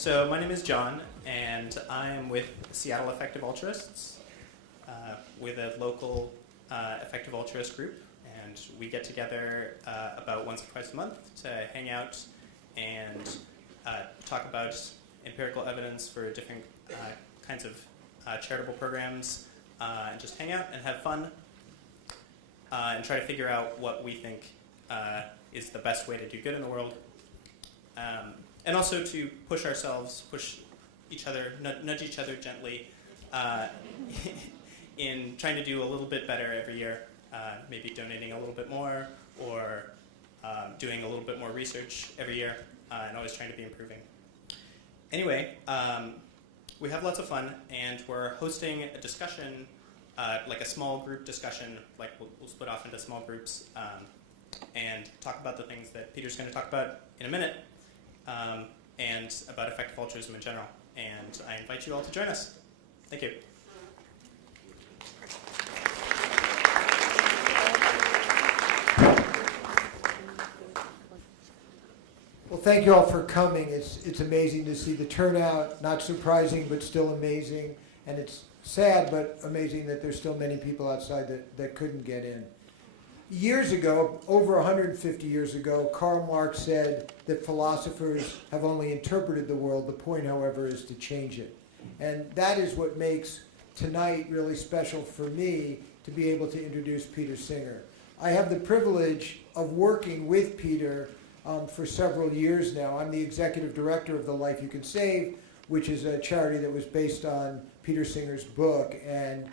So my name is John, and I am with Seattle Effective Altruists, with a local effective altruist group, and we get together about once or twice a month to hang out and talk about empirical evidence for different kinds of charitable programs, and just hang out and have fun, and try to figure out what we think is the best way to do good in the world. And also to push ourselves, push each other, nudge each other gently in trying to do a little bit better every year, maybe donating a little bit more or doing a little bit more research every year, and always trying to be improving. Anyway, we have lots of fun, and we're hosting a discussion, like a small group discussion, like we'll split off into small groups and talk about the things that Peter's going to talk about in a minute. And about effective altruism in general. And I invite you all to join us. Thank you. Well, thank you all for coming. It's amazing to see the turnout. Not surprising, but still amazing. And it's sad, but amazing that there's still many people outside that couldn't get in. Years ago, over 150 years ago, Karl Marx said that philosophers have only interpreted the world. The point, however, is to change it. And that is what makes tonight really special for me to be able to introduce Peter Singer. I have the privilege of working with Peter for several years now. I'm the executive director of The Life You Can Save, which is a charity that was based on Peter Singer's book. And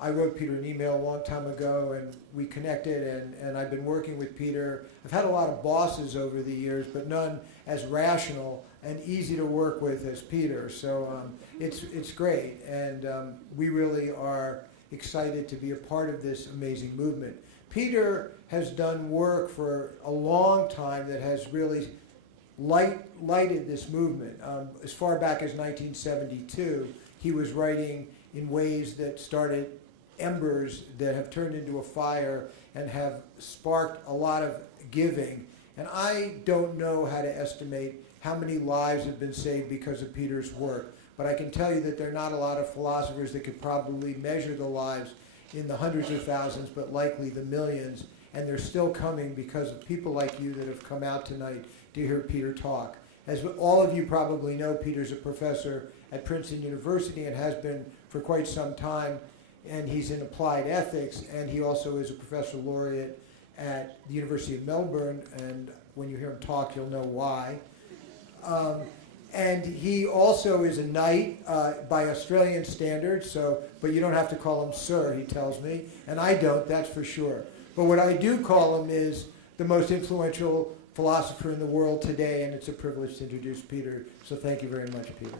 I wrote Peter an email a long time ago, and we connected, and I've been working with Peter. I've had a lot of bosses over the years, but none as rational and easy to work with as Peter. So it's great, and we really are excited to be a part of this amazing movement. Peter has done work for a long time that has really lighted this movement. As far back as 1972, he was writing in ways that started embers that have turned into a fire and have sparked a lot of giving. And I don't know how to estimate how many lives have been saved because of Peter's work, but I can tell you that there are not a lot of philosophers that could probably measure the lives in the hundreds of thousands, but likely the millions, and they're still coming because of people like you that have come out tonight to hear Peter talk. As all of you probably know, Peter's a professor at Princeton University and has been for quite some time, and he's in applied ethics, and he also is a professor laureate at the University of Melbourne, and when you hear him talk, you'll know why. And he also is a knight by Australian standards, but you don't have to call him sir, he tells me, and I don't, that's for sure. But what I do call him is the most influential philosopher in the world today, and it's a privilege to introduce Peter, so thank you very much, Peter.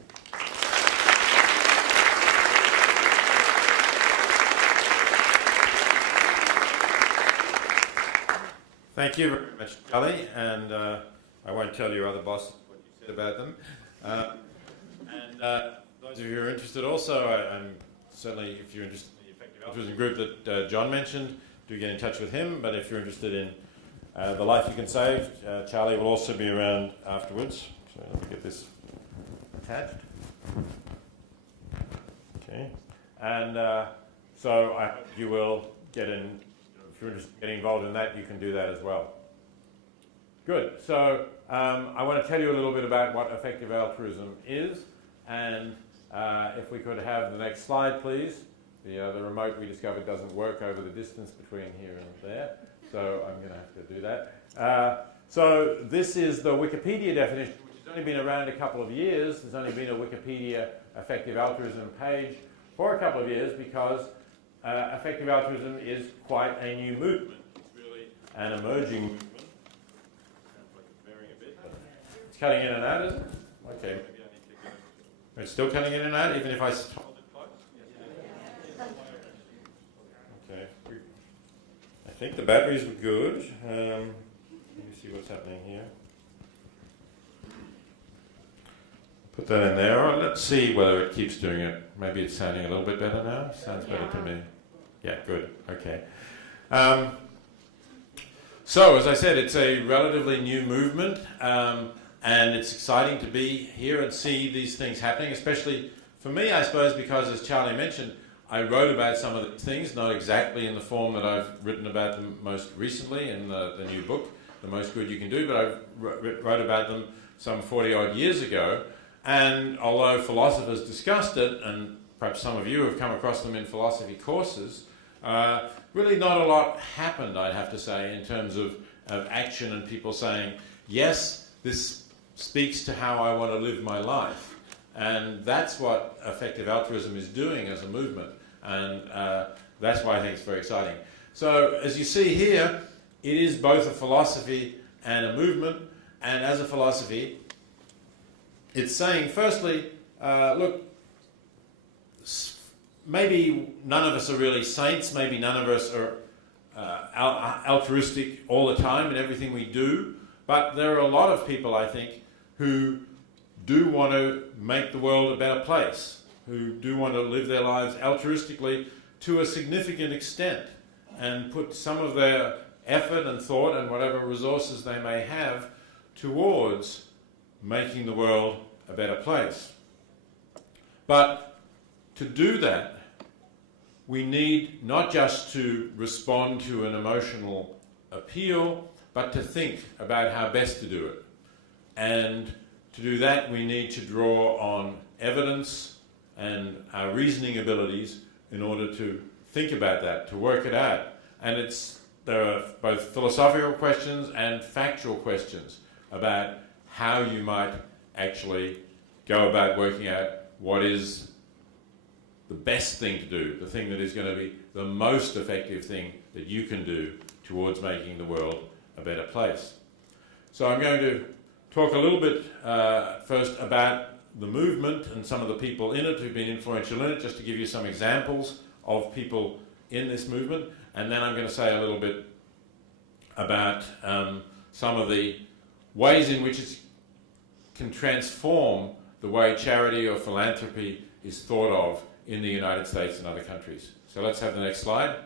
Thank you very much, Charlie, and I won't tell your other bosses what you said about them. And those of you who are interested also, I'm certainly, if you're interested in the effective altruism group that John mentioned, do get in touch with him. But if you're interested in The Life You Can Save, Charlie will also be around afterwards. So let me get this attached. Okay. And so I hope you will get in. If you're interested in getting involved in that, you can do that as well. Good. So I want to tell you a little bit about what effective altruism is. And if we could have the next slide, please. The remote, we discovered, doesn't work over the distance between here and there. So I'm going to have to do that. So this is the Wikipedia definition, which has only been around a couple of years. There's only been a Wikipedia effective altruism page for a couple of years because effective altruism is quite a new movement. It's really an emerging movement. Sounds like it's varying a bit. It's cutting in and out, is it? Okay, maybe I need to go. It's still cutting in and out, even if I hold it close? Okay. I think the batteries were good. Let me see what's happening here. Put that in there. Or let's see whether it keeps doing it. Maybe it's sounding a little bit better now. Sounds better to me. Yeah, good. Okay. So, as I said, it's a relatively new movement, and it's exciting to be here and see these things happening, especially for me, I suppose, because, as Charlie mentioned, I wrote about some of these things, not exactly in the form that I've written about them most recently in the new book, The Most Good You Can Do, but I wrote about them some 40-odd years ago. And although philosophers discussed it, and perhaps some of you have come across them in philosophy courses, really not a lot happened, I'd have to say, in terms of action and people saying, yes, this speaks to how I want to live my life. And that's what effective altruism is doing as a movement. And that's why I think it's very exciting. So as you see here, it is both a philosophy and a movement. And as a philosophy, it's saying, firstly, look, maybe none of us are really saints. Maybe none of us are altruistic all the time in everything we do. But there are a lot of people, I think, who do want to make the world a better place, who do want to live their lives altruistically to a significant extent and put some of their effort and thought and whatever resources they may have towards making the world a better place. But to do that, we need not just to respond to an emotional appeal, but to think about how best to do it. And to do that, we need to draw on evidence and our reasoning abilities in order to think about that, to work it out. And there are both philosophical questions and factual questions about how you might actually go about working out what is the best thing to do, the thing that is going to be the most effective thing that you can do towards making the world a better place. So I'm going to talk a little bit first about the movement and some of the people in it who've been influential in it, just to give you some examples of people in this movement. And then I'm going to say a little bit about some of the ways in which it can transform the way charity or philanthropy is thought of in the United States and other countries. So let's have the next slide.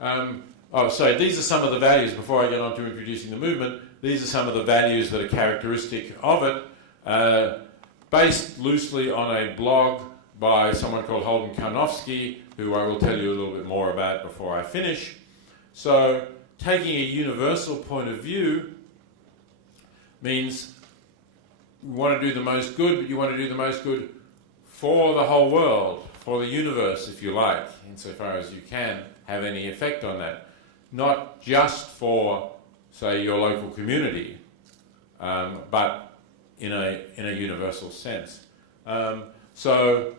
So these are some of the values, before I get on to introducing the movement. These are some of the values that are characteristic of it, based loosely on a blog by someone called Holden Karnofsky, who I will tell you a little bit more about before I finish. So taking a universal point of view means you want to do the most good, but you want to do the most good for the whole world, for the universe, if you like, insofar as you can have any effect on that. Not just for, say, your local community, but in a universal sense. So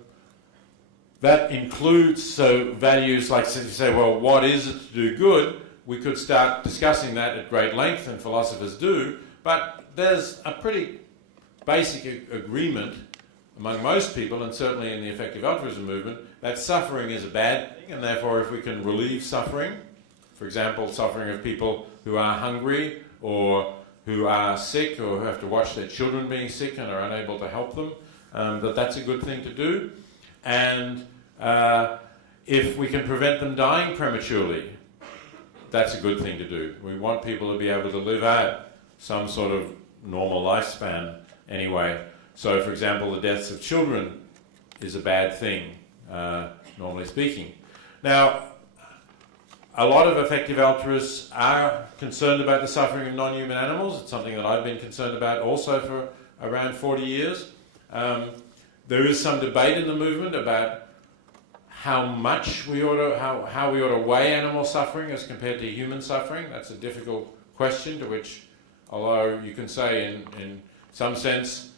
that includes values like, if you say, well, what is it to do good? We could start discussing that at great length, and philosophers do, but there's a pretty basic agreement among most people, and certainly in the effective altruism movement, that suffering is a bad thing, and therefore if we can relieve suffering, for example, suffering of people who are hungry or who are sick or who have to watch their children being sick and are unable to help them, that's a good thing to do. And if we can prevent them dying prematurely, that's a good thing to do. We want people to be able to live out some sort of normal lifespan anyway. So, for example, the deaths of children is a bad thing, normally speaking. Now, a lot of effective altruists are concerned about the suffering of non-human animals. It's something that I've been concerned about also for around 40 years. There is some debate in the movement about how much we ought to, how we ought to weigh animal suffering as compared to human suffering. That's a difficult question to which, although you can say in some sense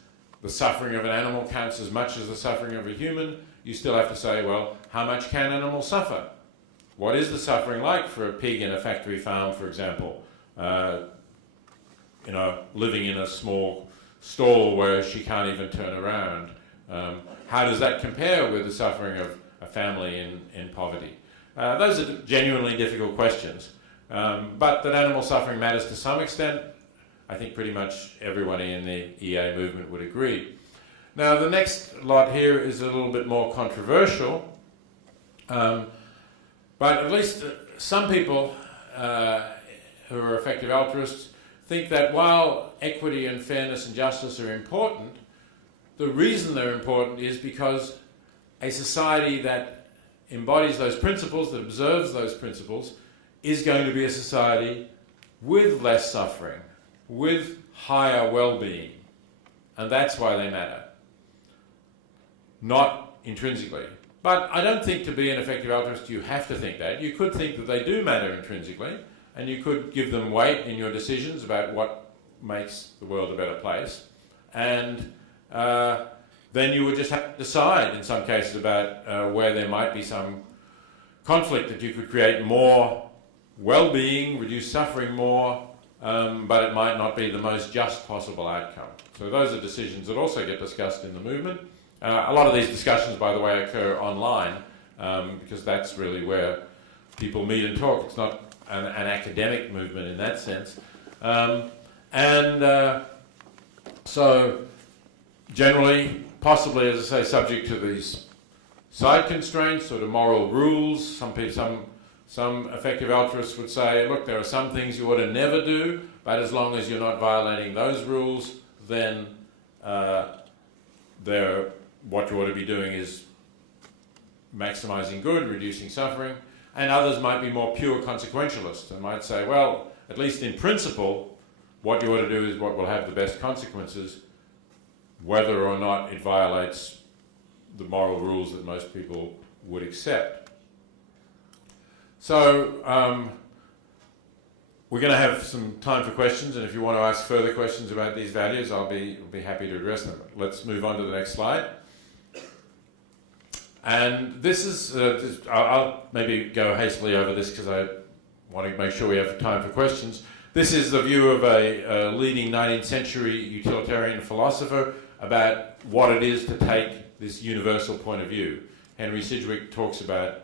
the suffering of an animal counts as much as the suffering of a human, you still have to say, well, how much can animals suffer? What is the suffering like for a pig in a factory farm, for example? Living in a small stall where she can't even turn around. How does that compare with the suffering of a family in poverty? Those are genuinely difficult questions. But that animal suffering matters to some extent. I think pretty much everyone in the EA movement would agree. Now, the next lot here is a little bit more controversial. But at least some people who are effective altruists think that while equity and fairness and justice are important, the reason they're important is because a society that embodies those principles, that observes those principles, is going to be a society with less suffering, with higher well-being. And that's why they matter. Not intrinsically. But I don't think to be an effective altruist you have to think that. You could think that they do matter intrinsically, and you could give them weight in your decisions about what makes the world a better place. And then you would just have to decide in some cases about where there might be some conflict, that you could create more well-being, reduce suffering more, but it might not be the most just possible outcome. So those are decisions that also get discussed in the movement. A lot of these discussions, by the way, occur online because that's really where people meet and talk. It's not an academic movement in that sense. So generally, possibly, as I say, subject to these side constraints or to moral rules. Some effective altruists would say, look, there are some things you ought to never do, but as long as you're not violating those rules, then what you ought to be doing is maximizing good, reducing suffering. And others might be more pure consequentialists and might say, well, at least in principle, what you ought to do is what will have the best consequences, whether or not it violates the moral rules that most people would accept. So we're going to have some time for questions, and if you want to ask further questions about these values, I'll be happy to address them. Let's move on to the next slide. And this is, I'll maybe go hastily over this because I want to make sure we have time for questions. This is the view of a leading 19th century utilitarian philosopher about what it is to take this universal point of view. Henry Sidgwick talks about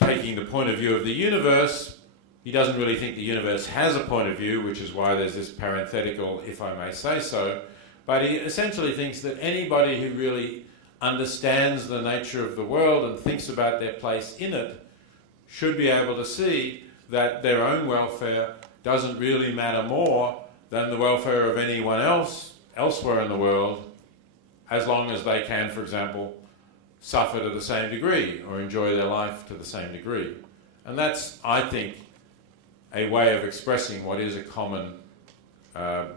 taking the point of view of the universe. He doesn't really think the universe has a point of view, which is why there's this parenthetical, if I may say so. But he essentially thinks that anybody who really understands the nature of the world and thinks about their place in it should be able to see that their own welfare doesn't really matter more than the welfare of anyone else elsewhere in the world, as long as they can, for example, suffer to the same degree or enjoy their life to the same degree. And that's, I think, a way of expressing what is a common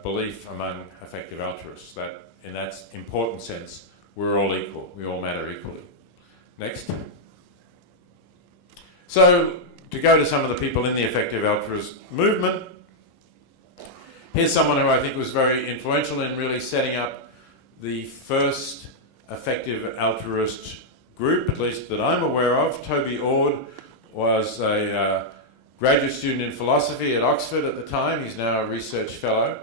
belief among effective altruists, that in that important sense, we're all equal. We all matter equally. Next. So, to go to some of the people in the effective altruist movement, here's someone who I think was very influential in really setting up the first effective altruist group, at least that I'm aware of. Toby Ord was a graduate student in philosophy at Oxford at the time. He's now a research fellow.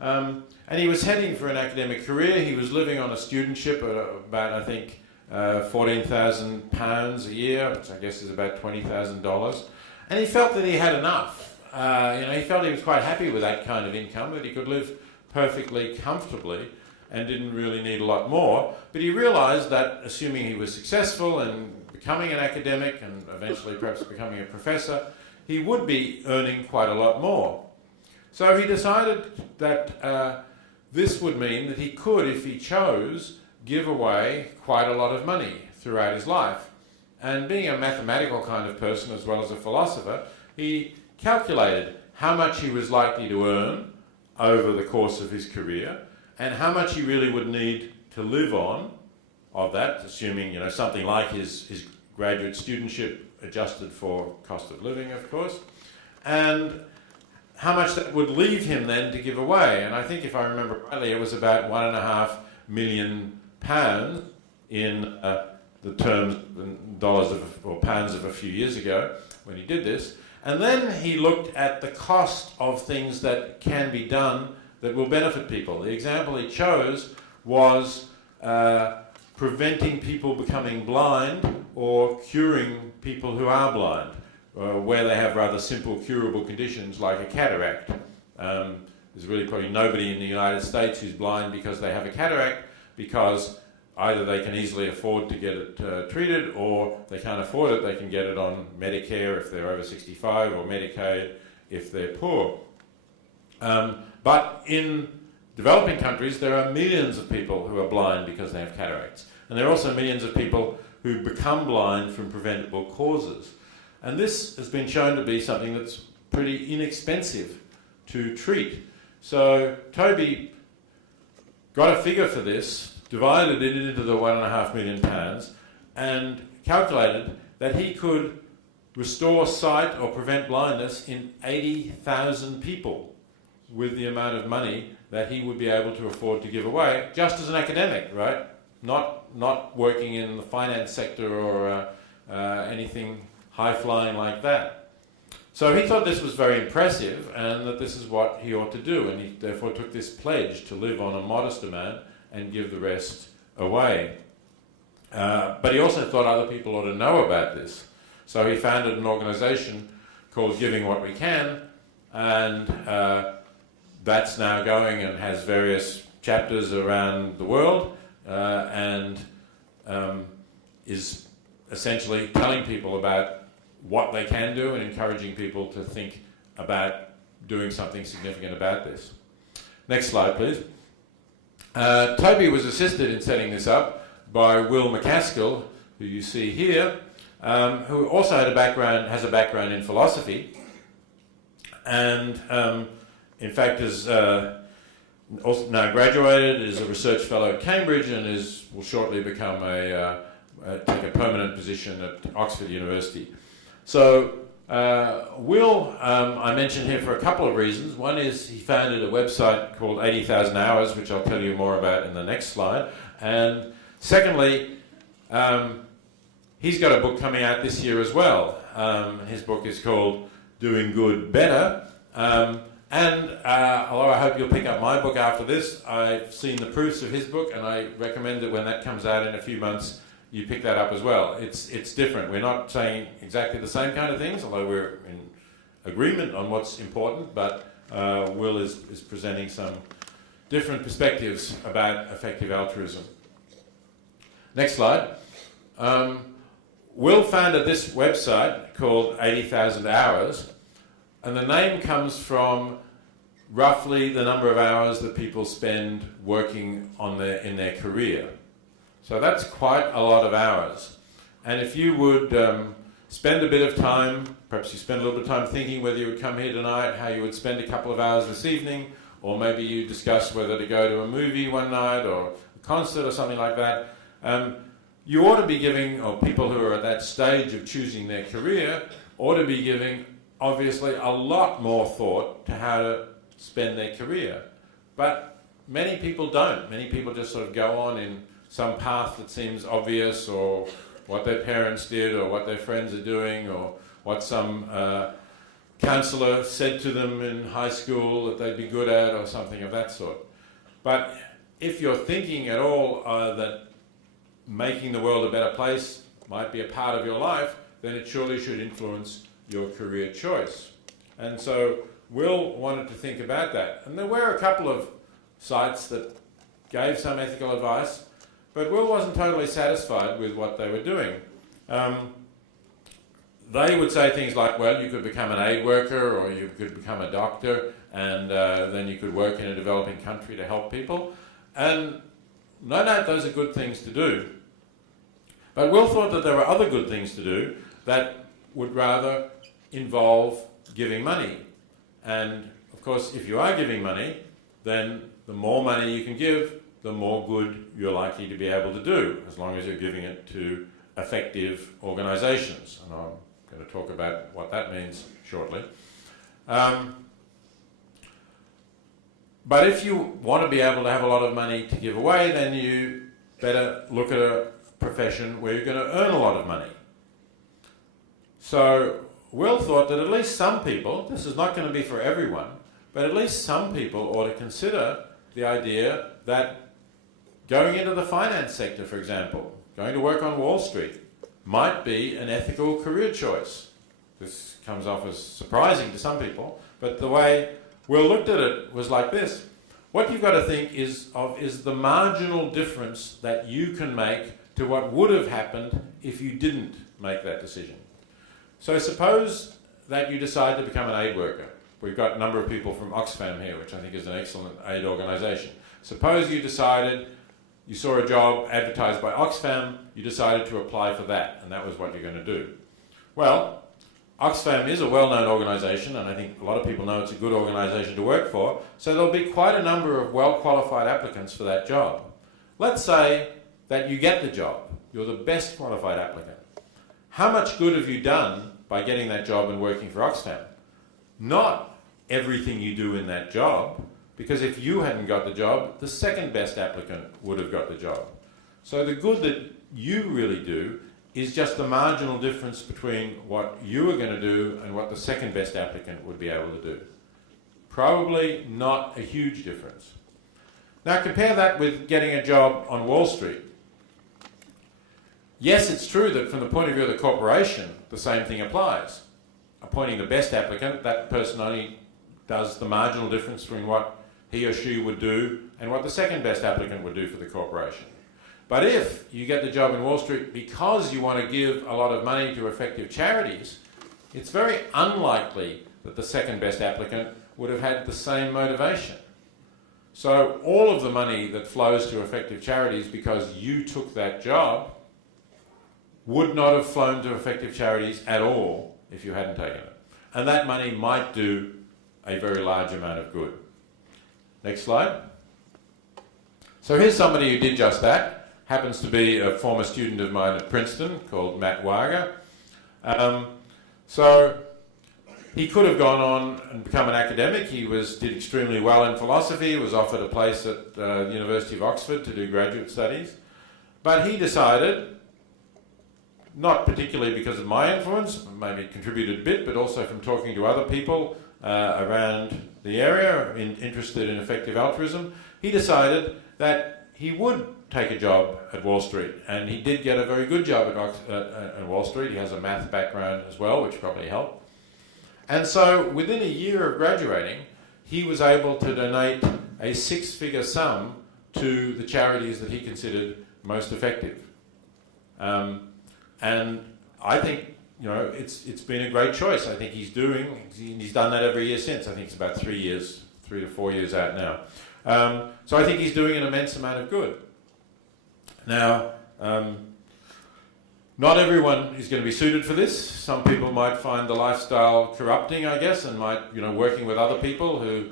And he was heading for an academic career. He was living on a studentship at about, I think, £14,000 a year, which I guess is about $20,000. And he felt that he had enough. He felt he was quite happy with that kind of income, that he could live perfectly comfortably and didn't really need a lot more. But he realized that, assuming he was successful in becoming an academic and eventually perhaps becoming a professor, he would be earning quite a lot more. So he decided that this would mean that he could, if he chose, give away quite a lot of money throughout his life. And being a mathematical kind of person as well as a philosopher, he calculated how much he was likely to earn over the course of his career and how much he really would need to live on of that, assuming something like his graduate studentship adjusted for cost of living, of course, and how much that would leave him then to give away. And I think, if I remember rightly, it was about £1.5 million in the terms in dollars or pounds of a few years ago when he did this. And then he looked at the cost of things that can be done that will benefit people. The example he chose was preventing people becoming blind or curing people who are blind, where they have rather simple curable conditions like a cataract. There's really probably nobody in the United States who's blind because they have a cataract, because either they can easily afford to get it treated, or they can't afford it, they can get it on Medicare if they're over 65 or Medicaid if they're poor. But in developing countries, there are millions of people who are blind because they have cataracts. And there are also millions of people who become blind from preventable causes. And this has been shown to be something that's pretty inexpensive to treat. So Toby got a figure for this, divided it into the £1.5 million, and calculated that he could restore sight or prevent blindness in 80,000 people with the amount of money that he would be able to afford to give away, just as an academic, right? Not working in the finance sector or anything high-flying like that. So he thought this was very impressive and that this is what he ought to do, and he therefore took this pledge to live on a modest amount and give the rest away. But he also thought other people ought to know about this. So he founded an organization called Giving What We Can, and that's now going and has various chapters around the world, and is essentially telling people about what they can do and encouraging people to think about doing something significant about this. Next slide, please. Toby was assisted in setting this up by Will McCaskill, who you see here, who also has a background in philosophy, and in fact is also now graduated, is a research fellow at Cambridge, and will shortly become take a permanent position at Oxford University. So Will, I mentioned here for a couple of reasons. One is he founded a website called 80,000 Hours, which I'll tell you more about in the next slide. And secondly, he's got a book coming out this year as well. His book is called Doing Good Better. Although I hope you'll pick up my book after this, I've seen the proofs of his book, and I recommend that when that comes out in a few months, you pick that up as well. It's different. We're not saying exactly the same kind of things, although we're in agreement on what's important, but Will is presenting some different perspectives about effective altruism. Next slide. Will founded this website called 80,000 Hours, and the name comes from roughly the number of hours that people spend working in their career. So that's quite a lot of hours. And if you would spend a bit of time, perhaps you spend a little bit of time thinking whether you would come here tonight, how you would spend a couple of hours this evening, or maybe you discuss whether to go to a movie one night or a concert or something like that, you ought to be giving, or people who are at that stage of choosing their career, ought to be giving, obviously, a lot more thought to how to spend their career. But many people don't. Many people just sort of go on in some path that seems obvious, or what their parents did, or what their friends are doing, or what some counsellor said to them in high school that they'd be good at, or something of that sort. But if you're thinking at all that making the world a better place might be a part of your life, then it surely should influence your career choice. And so Will wanted to think about that. And there were a couple of sites that gave some ethical advice, but Will wasn't totally satisfied with what they were doing. They would say things like, well, you could become an aid worker, or you could become a doctor, and then you could work in a developing country to help people. And no doubt those are good things to do. But Will thought that there were other good things to do that would rather involve giving money. And of course, if you are giving money, then the more money you can give, the more good you're likely to be able to do, as long as you're giving it to effective organizations. And I'm going to talk about what that means shortly. But if you want to be able to have a lot of money to give away, then you better look at a profession where you're going to earn a lot of money. So Will thought that at least some people, this is not going to be for everyone, but at least some people ought to consider the idea that going into the finance sector, for example, going to work on Wall Street, might be an ethical career choice. This comes off as surprising to some people, but the way Will looked at it was like this. What you've got to think is the marginal difference that you can make to what would have happened if you didn't make that decision. So suppose that you decide to become an aid worker. we've got a number of people from Oxfam here, which I think is an excellent aid organisation. Suppose you decided, you saw a job advertised by Oxfam, you decided to apply for that, and that was what you're going to do. Well, Oxfam is a well-known organisation, and I think a lot of people know it's a good organisation to work for, so there'll be quite a number of well-qualified applicants for that job. Let's say that you get the job. You're the best qualified applicant. How much good have you done by getting that job and working for Oxfam? Not everything you do in that job, because if you hadn't got the job, the second best applicant would have got the job. So the good that you really do is just the marginal difference between what you were going to do and what the second best applicant would be able to do. Probably not a huge difference. Now compare that with getting a job on Wall Street. Yes, it's true that from the point of view of the corporation, the same thing applies. Appointing the best applicant, that person only does the marginal difference between what he or she would do and what the second best applicant would do for the corporation. But if you get the job in Wall Street because you want to give a lot of money to effective charities, it's very unlikely that the second best applicant would have had the same motivation. So all of the money that flows to effective charities because you took that job would not have flown to effective charities at all if you hadn't taken it. And that money might do a very large amount of good. Next slide. So here's somebody who did just that. Happens to be a former student of mine at Princeton called Matt Wager. So he could have gone on and become an academic. He did extremely well in philosophy, was offered a place at the University of Oxford to do graduate studies. But he decided, not particularly because of my influence, maybe it contributed a bit, but also from talking to other people around the area interested in effective altruism, he decided that he would take a job at Wall Street. And he did get a very good job at Wall Street. He has a math background as well, which probably helped. And so within a year of graduating, he was able to donate a six-figure sum to the charities that he considered most effective. And I think, you know, it's been a great choice. I think he's done that every year since. I think it's about 3 to 4 years out now. So I think he's doing an immense amount of good. Now, not everyone is going to be suited for this. Some people might find the lifestyle corrupting, I guess, and might, you know, working with other people who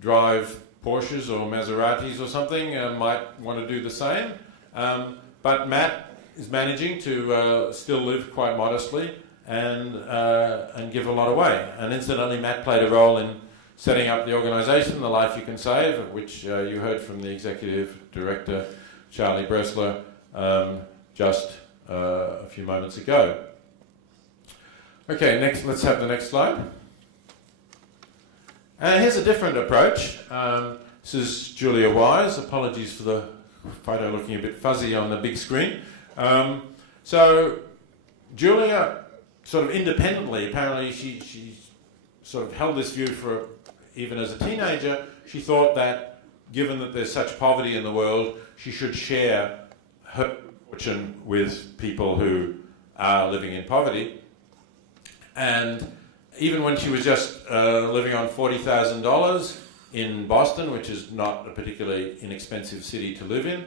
drive Porsches or Maseratis or something might want to do the same. But Matt is managing to still live quite modestly and give a lot away. And incidentally, Matt played a role in setting up the organisation, The Life You Can Save, of which you heard from the executive director, Charlie Bressler, just a few moments ago. Okay, next, let's have the next slide. And here's a different approach. This is Julia Wise. Apologies for the photo looking a bit fuzzy on the big screen. So Julia, sort of independently, apparently she sort of held this view for even as a teenager. She thought that given that there's such poverty in the world, she should share her fortune with people who are living in poverty. And even when she was just living on $40,000 in Boston, which is not a particularly inexpensive city to live in,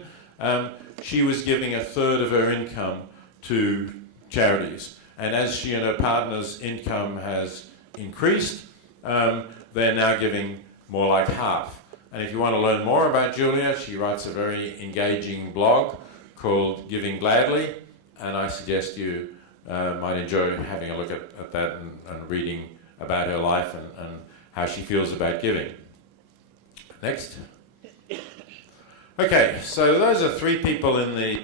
she was giving a third of her income to charities. And as she and her partner's income has increased, they're now giving more like half. And if you want to learn more about Julia, she writes a very engaging blog called Giving Gladly, and I suggest you might enjoy having a look at that and reading about her life and how she feels about giving. Next. Okay, so those are three people in the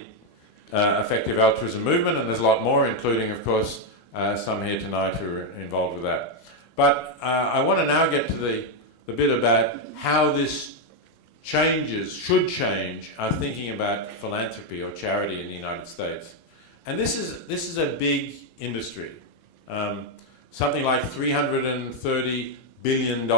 effective altruism movement, and there's a lot more, including, of course, some here tonight who are involved with that. But I want to now get to the bit about how this should change our thinking about philanthropy or charity in the United States. And this is a big industry. Something like $330 billion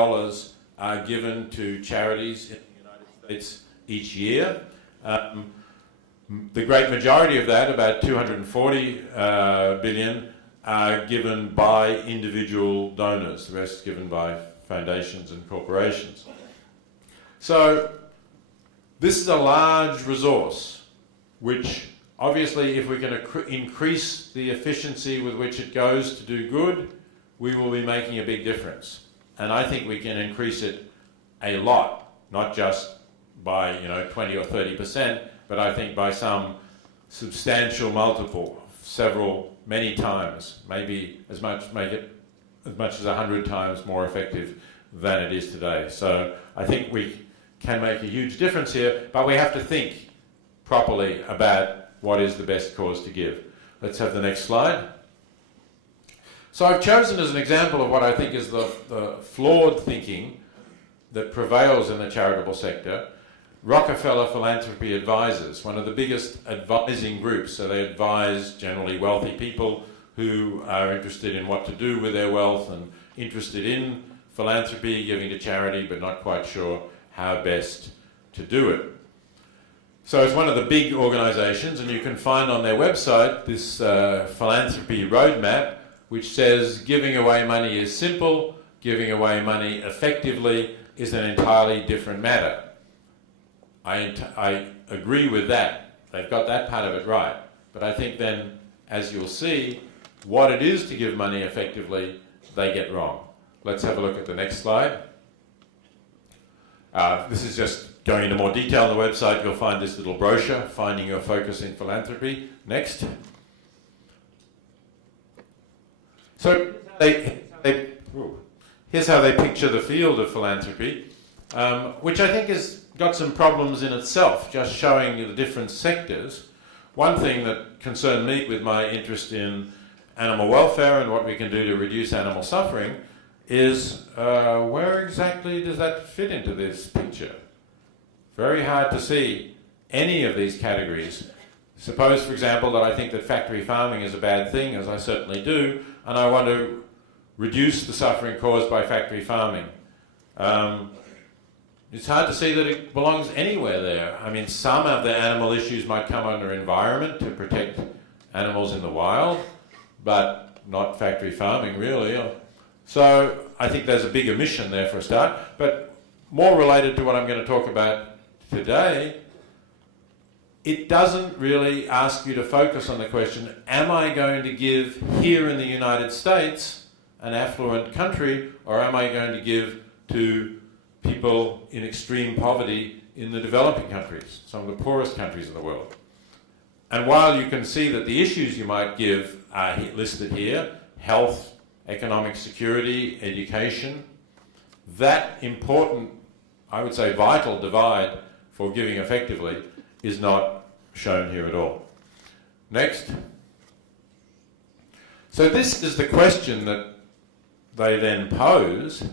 are given to charities in the United States each year. The great majority of that, about $240 billion, are given by individual donors. The rest is given by foundations and corporations. So this is a large resource, which obviously if we can increase the efficiency with which it goes to do good, we will be making a big difference. And I think we can increase it a lot, not just by 20 or 30%, but I think by some substantial multiple, many times, maybe make it as much as 100 times more effective than it is today. So I think we can make a huge difference here, but we have to think properly about what is the best cause to give. Let's have the next slide. So I've chosen as an example of what I think is the flawed thinking that prevails in the charitable sector, Rockefeller Philanthropy Advisors, one of the biggest advising groups. So they advise generally wealthy people who are interested in what to do with their wealth and interested in philanthropy, giving to charity, but not quite sure how best to do it. So it's one of the big organisations, and you can find on their website this philanthropy roadmap, which says giving away money is simple, giving away money effectively is an entirely different matter. I agree with that. They've got that part of it right. But I think then, as you'll see, what it is to give money effectively, they get wrong. Let's have a look at the next slide. This is just going into more detail on the website. You'll find this little brochure, Finding Your Focus in Philanthropy. Next. So here's how they picture the field of philanthropy, which I think has got some problems in itself, just showing you the different sectors. One thing that concerned me with my interest in animal welfare and what we can do to reduce animal suffering is where exactly does that fit into this picture? Very hard to see any of these categories. Suppose, for example, that I think that factory farming is a bad thing, as I certainly do, and I want to reduce the suffering caused by factory farming. It's hard to see that it belongs anywhere there. I mean, some of the animal issues might come under environment to protect animals in the wild, but not factory farming, really. So I think there's a big omission there for a start. But more related to what I'm going to talk about today, it doesn't really ask you to focus on the question, am I going to give here in the United States, an affluent country, or am I going to give to people in extreme poverty in the developing countries, some of the poorest countries in the world? And while you can see that the issues you might give are listed here, health, economic security, education, that important, I would say vital divide for giving effectively is not shown here at all. Next. So this is the question that they then pose,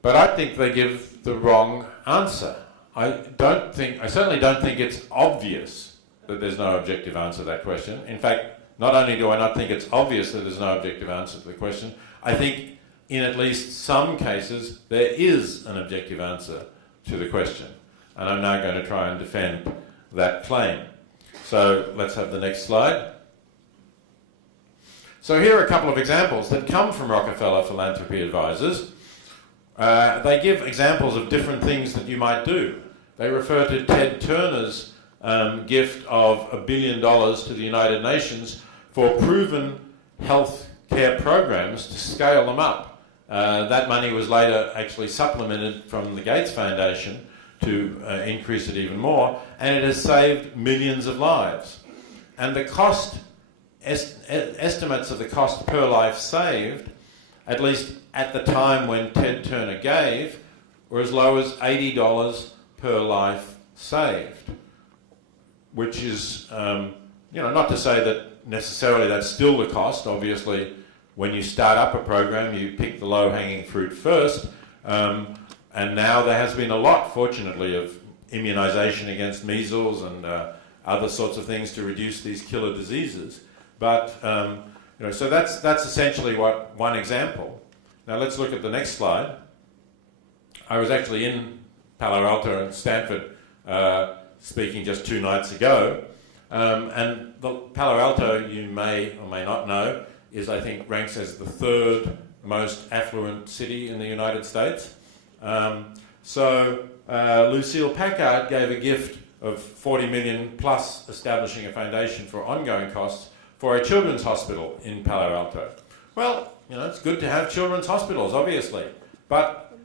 but I think they give the wrong answer. I certainly don't think it's obvious that there's no objective answer to that question. In fact, not only do I not think it's obvious that there's no objective answer to the question, I think in at least some cases there is an objective answer to the question. And I'm now going to try and defend that claim. So let's have the next slide. So here are a couple of examples that come from Rockefeller Philanthropy Advisors. They give examples of different things that you might do. They refer to Ted Turner's gift of $1 billion to the United Nations for proven health care programs to scale them up. That money was later actually supplemented from the Gates Foundation to increase it even more, and it has saved millions of lives. And the cost, estimates of the cost per life saved, at least at the time when Ted Turner gave, were as low as $80 per life saved, which is, not to say that necessarily that's still the cost. Obviously, when you start up a program, you pick the low-hanging fruit first, and now there has been a lot, fortunately, of immunisation against measles and other sorts of things to reduce these killer diseases. But so that's essentially one example. Now let's look at the next slide. I was actually in Palo Alto and Stanford speaking just 2 nights ago, and the Palo Alto, you may or may not know, is I think ranks as the 3rd most affluent city in the United States. Lucille Packard gave a gift of 40 million plus establishing a foundation for ongoing costs for a children's hospital in Palo Alto. Well, it's good to have children's hospitals, obviously, but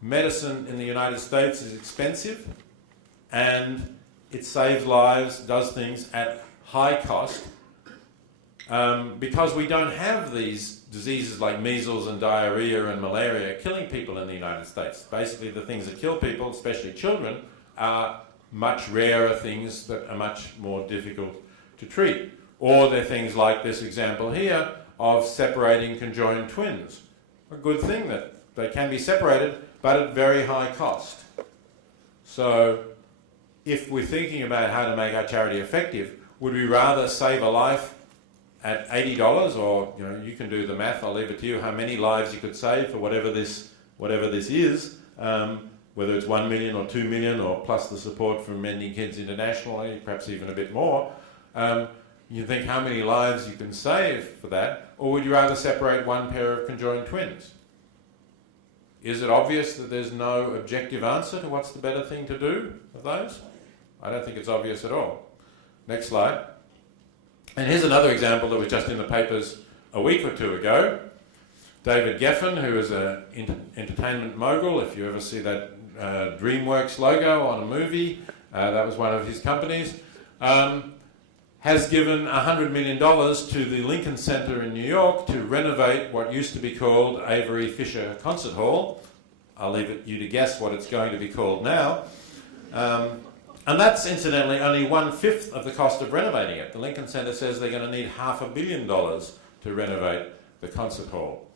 medicine in the United States is expensive and it saves lives, does things at high cost, because we don't have these diseases like measles and diarrhea and malaria killing people in the United States. Basically, the things that kill people, especially children, are much rarer things that are much more difficult to treat. Or they're things like this example here of separating conjoined twins. A good thing that they can be separated, but at very high cost. So if we're thinking about how to make our charity effective, would we rather save a life at $80, or you can do the math, I'll leave it to you, how many lives you could save for whatever this is, whether it's 1 million or 2 million, or plus the support from Mending Kids internationally, perhaps even a bit more. You think how many lives you can save for that, or would you rather separate one pair of conjoined twins? Is it obvious that there's no objective answer to what's the better thing to do of those? I don't think it's obvious at all. Next slide. And here's another example that was just in the papers a week or two ago. David Geffen, who is an entertainment mogul, if you ever see that DreamWorks logo on a movie, that was one of his companies, has given $100 million to the Lincoln Center in New York to renovate what used to be called Avery Fisher Concert Hall. I'll leave it you to guess what it's going to be called now. And that's incidentally only 1/5 of the cost of renovating it. The Lincoln Center says they're going to need $500 million to renovate the concert hall.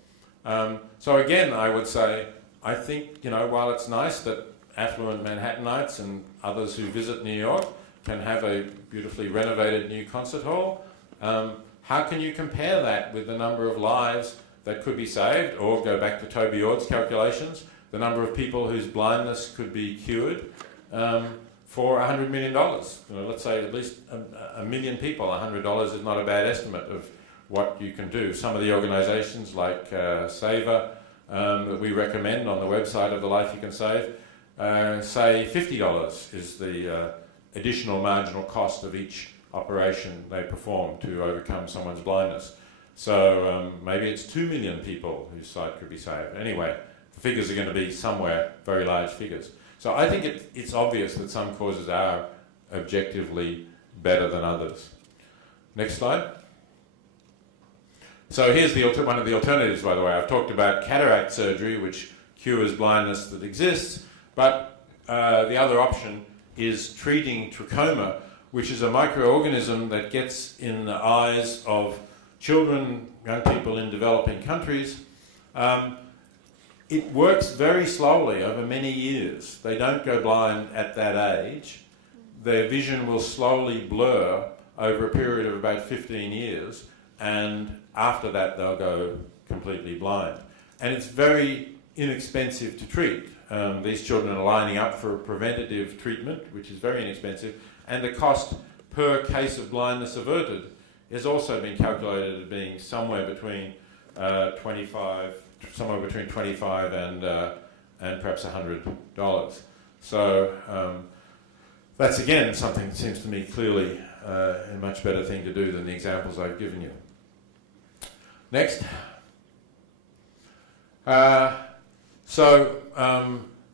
So again, I would say, I think, while it's nice that affluent Manhattanites and others who visit New York can have a beautifully renovated new concert hall, how can you compare that with the number of lives that could be saved, or go back to Toby Ord's calculations, the number of people whose blindness could be cured, for $100 million. Let's say at least a million people. $100 is not a bad estimate of what you can do. Some of the organisations like Saver that we recommend on the website of The Life You Can Save say $50 is the additional marginal cost of each operation they perform to overcome someone's blindness. So maybe it's 2 million people whose sight could be saved. Anyway, the figures are going to be somewhere very large figures. So I think it's obvious that some causes are objectively better than others. Next slide. So here's one of the alternatives, by the way. I've talked about cataract surgery, which cures blindness that exists, but the other option is treating trachoma, which is a microorganism that gets in the eyes of children, young people in developing countries. It works very slowly over many years. They don't go blind at that age. Their vision will slowly blur over a period of about 15 years, and after that they'll go completely blind. And it's very inexpensive to treat. These children are lining up for a preventative treatment, which is very inexpensive, and the cost per case of blindness averted has also been calculated as being somewhere between 25 and perhaps $100. So that's again something that seems to me clearly a much better thing to do than the examples I've given you. Next.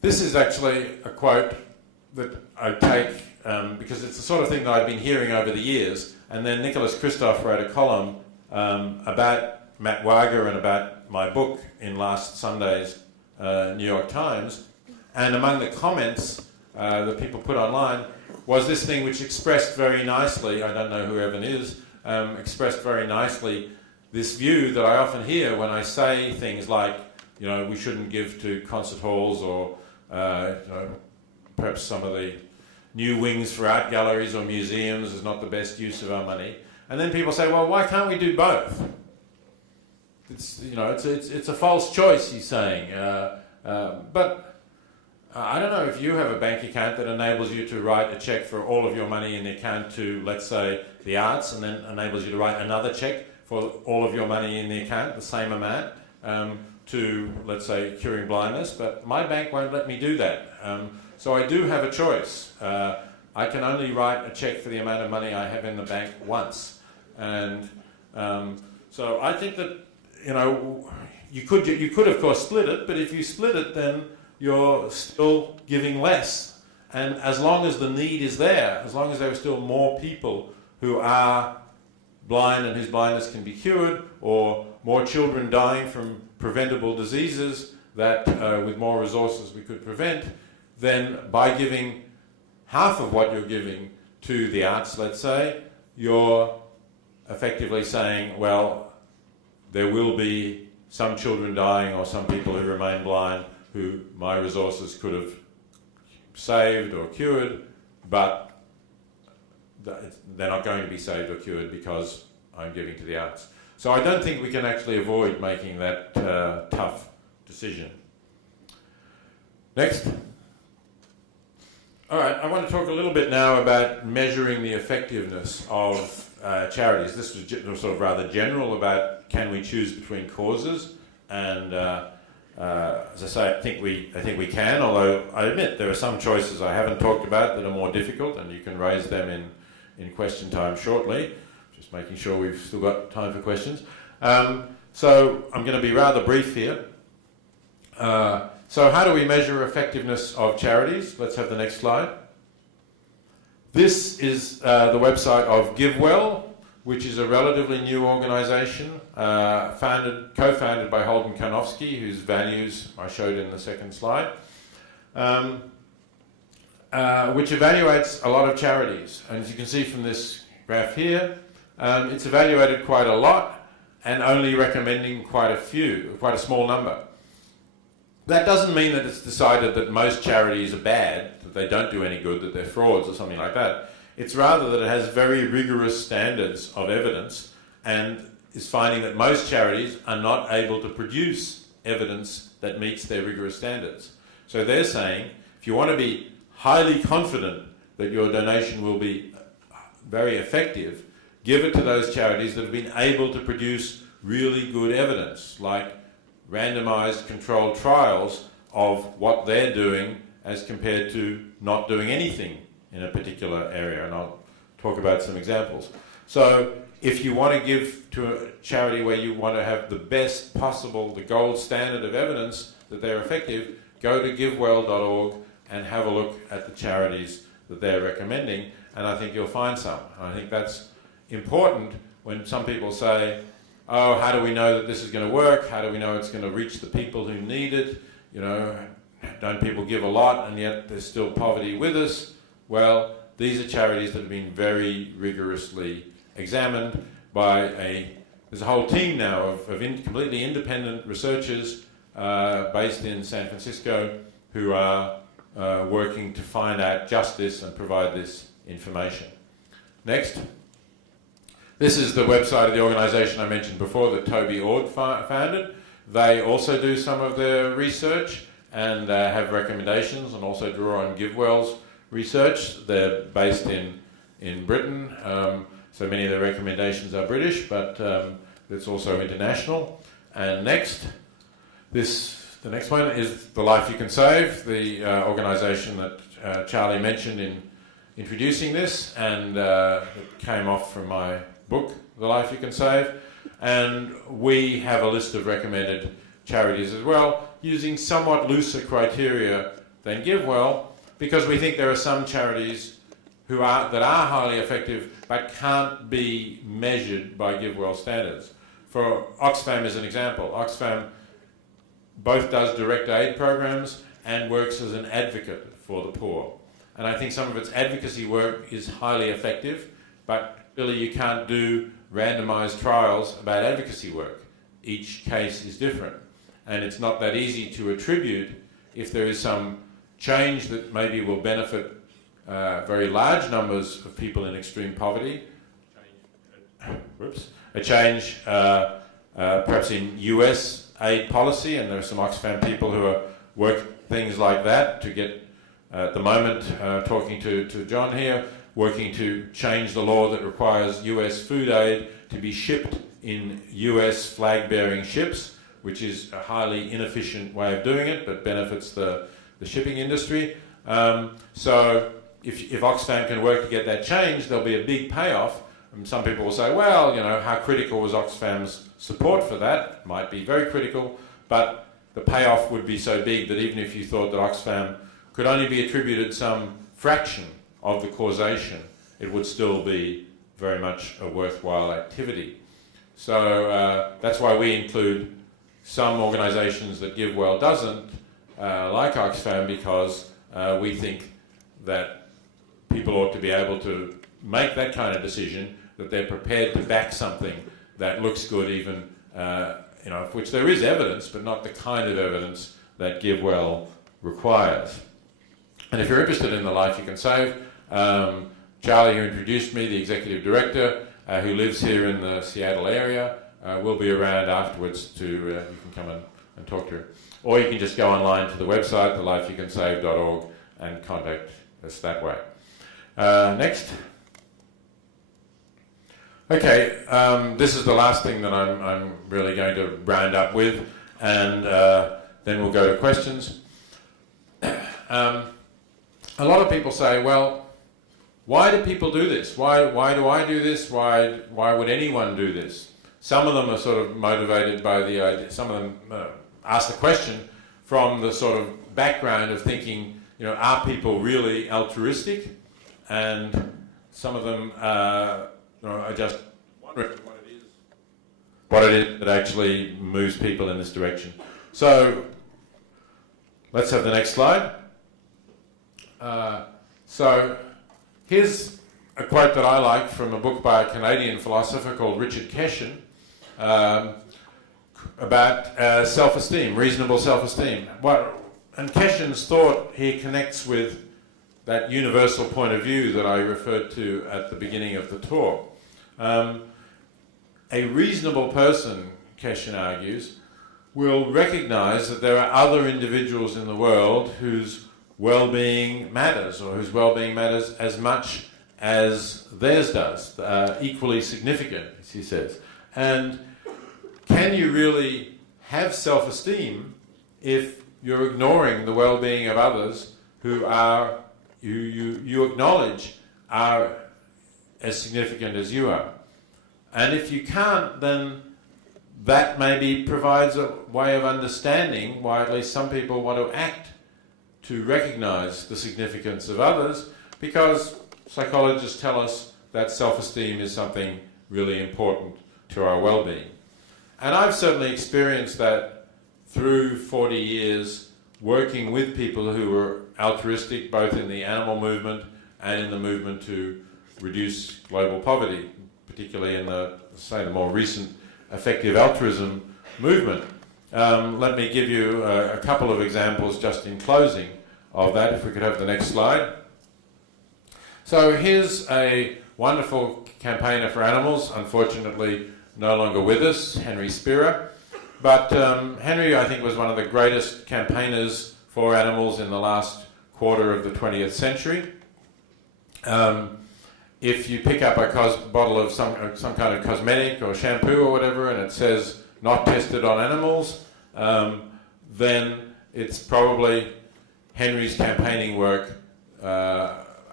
This is actually a quote that I take because it's the sort of thing that I've been hearing over the years, and then Nicholas Kristof wrote a column about Matt Wager and about my book in last Sunday's New York Times, and among the comments that people put online was this thing which expressed very nicely, I don't know who Evan is, expressed very nicely this view that I often hear when I say things like, we shouldn't give to concert halls, or perhaps some of the new wings for art galleries or museums is not the best use of our money. And then people say, well, why can't we do both? It's a false choice, he's saying. But I don't know if you have a bank account that enables you to write a check for all of your money in the account to, let's say, the arts, and then enables you to write another check for all of your money in the account, the same amount, to, let's say, curing blindness, but my bank won't let me do that. So I do have a choice. I can only write a check for the amount of money I have in the bank once. And so I think that, you could of course split it, but if you split it, then you're still giving less. And as long as the need is there, as long as there are still more people who are blind and whose blindness can be cured, or more children dying from preventable diseases that with more resources we could prevent, then by giving half of what you're giving to the arts, let's say, you're effectively saying, well, there will be some children dying or some people who remain blind who my resources could have saved or cured, but they're not going to be saved or cured because I'm giving to the arts. So I don't think we can actually avoid making that tough decision. Next. All right, I want to talk a little bit now about measuring the effectiveness of charities. This was sort of rather general about can we choose between causes, and as I say, I think we can. Although I admit there are some choices I haven't talked about that are more difficult, and you can raise them in question time shortly. Just making sure we've still got time for questions. So I'm going to be rather brief here. So how do we measure effectiveness of charities? Let's have the next slide. This is the website of GiveWell, which is a relatively new organisation, co-founded by Holden Karnofsky, whose values I showed in the second slide, which evaluates a lot of charities. And as you can see from this graph here, it's evaluated quite a lot and only recommending quite a small number. That doesn't mean that it's decided that most charities are bad, that they don't do any good, that they're frauds or something like that. It's rather that it has very rigorous standards of evidence and is finding that most charities are not able to produce evidence that meets their rigorous standards. So they're saying, if you want to be highly confident that your donation will be very effective, give it to those charities that have been able to produce really good evidence, like randomized controlled trials of what they're doing as compared to not doing anything in a particular area. And I'll talk about some examples. So if you want to give to a charity where you want to have the best possible, the gold standard of evidence that they're effective, go to givewell.org and have a look at the charities that they're recommending, and I think you'll find some. And I think that's important when some people say, oh, how do we know that this is going to work? How do we know it's going to reach the people who need it? Don't people give a lot and yet there's still poverty with us? Well, these are charities that have been very rigorously examined by there's a whole team now of completely independent researchers based in San Francisco who are working to find out just this and provide this information. Next. This is the website of the organisation I mentioned before that Toby Ord founded. They also do some of their research and have recommendations and also draw on GiveWell's research. They're based in Britain, so many of their recommendations are British, but it's also international. And next, the next one is The Life You Can Save, the organisation that Charlie mentioned in introducing this, and it came off from my book, The Life You Can Save, and we have a list of recommended charities as well, using somewhat looser criteria than GiveWell, because we think there are some charities that are highly effective but can't be measured by GiveWell standards. For Oxfam as an example, Oxfam both does direct aid programs and works as an advocate for the poor. And I think some of its advocacy work is highly effective, but really you can't do randomized trials about advocacy work. Each case is different. And it's not that easy to attribute if there is some change that maybe will benefit very large numbers of people in extreme poverty. A change perhaps in US aid policy, and there are some Oxfam people who are working things like that to get, at the moment, talking to John here, working to change the law that requires US food aid to be shipped in US flag-bearing ships which is a highly inefficient way of doing it, but benefits the shipping industry. So if Oxfam can work to get that changed, there'll be a big payoff. And some people will say, well, you know, how critical was Oxfam's support for that? Might be very critical, but the payoff would be so big that even if you thought that Oxfam could only be attributed some fraction of the causation, it would still be very much a worthwhile activity. So that's why we include some organisations that GiveWell doesn't, like Oxfam, because we think that people ought to be able to make that kind of decision, that they're prepared to back something that looks good, even you know, of which there is evidence, but not the kind of evidence that GiveWell requires. And if you're interested in the Life You Can Save, Charlie, who introduced me, the executive director, who lives here in the Seattle area, will be around afterwards to, you can come and talk to her. Or you can just go online to the website, thelifeyoucansave.org, and contact us that way. Next. Okay, this is the last thing that I'm really going to round up with, and then we'll go to questions. A lot of people say, well, why do people do this? Why do I do this? Why would anyone do this? Some of them are sort of motivated by the idea, some of them ask the question from the sort of background of thinking, you know, are people really altruistic? And some of them you know, are just wondering what it is that actually moves people in this direction. So let's have the next slide. So here's a quote that I like from a book by a Canadian philosopher called Richard Keshen about self-esteem, reasonable self-esteem. And Keshen's thought here connects with that universal point of view that I referred to at the beginning of the talk. A reasonable person, Keshen argues, will recognize that there are other individuals in the world whose well-being matters, or whose well-being matters as much as theirs does, equally significant, as he says. And can you really have self-esteem if you're ignoring the well-being of others who are, you acknowledge are as significant as you are? And if you can't, then that maybe provides a way of understanding why at least some people want to act to recognize the significance of others, because psychologists tell us that self-esteem is something really important to our well-being. And I've certainly experienced that through 40 years working with people who were altruistic, both in the animal movement and in the movement to reduce global poverty, particularly in the, say, the more recent effective altruism movement. Let me give you a couple of examples just in closing of that, if we could have the next slide. So here's a wonderful campaigner for animals, unfortunately no longer with us, Henry Spira. But Henry, I think, was one of the greatest campaigners for animals in the last quarter of the 20th century. If you pick up a bottle of some kind of cosmetic or shampoo or whatever, and it says not tested on animals, then it's probably Henry's campaigning work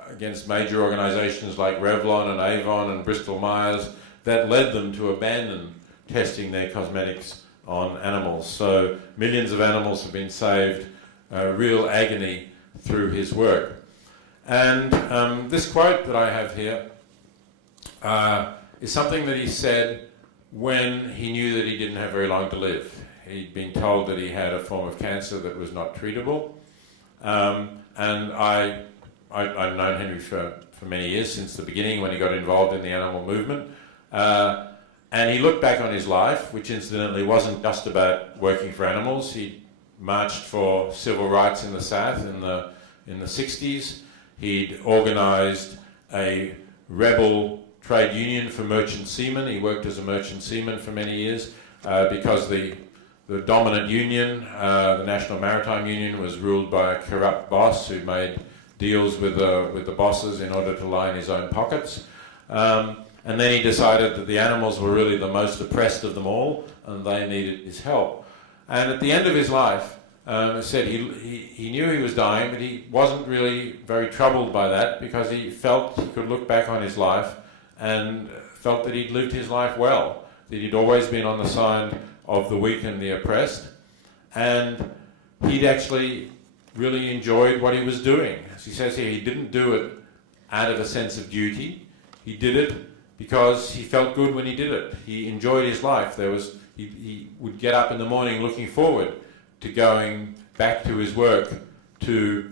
against major organisations like Revlon and Avon and Bristol Myers that led them to abandon testing their cosmetics on animals. So millions of animals have been saved, real agony through his work. And this quote that I have here is something that he said when he knew that he didn't have very long to live. He'd been told that he had a form of cancer that was not treatable. And I've known Henry for many years, since the beginning when he got involved in the animal movement. And he looked back on his life, which incidentally wasn't just about working for animals. He marched for civil rights in the South in the 60s. He'd organised a rebel trade union for merchant seamen. He worked as a merchant seaman for many years because the dominant union, the National Maritime Union, was ruled by a corrupt boss who made deals with the bosses in order to line his own pockets. And then he decided that the animals were really the most oppressed of them all, and they needed his help. And at the end of his life, said he knew he was dying, but he wasn't really very troubled by that because he felt he could look back on his life and felt that he'd lived his life well, that he'd always been on the side of the weak and the oppressed, and he'd actually really enjoyed what he was doing. As he says here, he didn't do it out of a sense of duty. He did it because he felt good when he did it. He enjoyed his life. He would get up in the morning looking forward to going back to his work to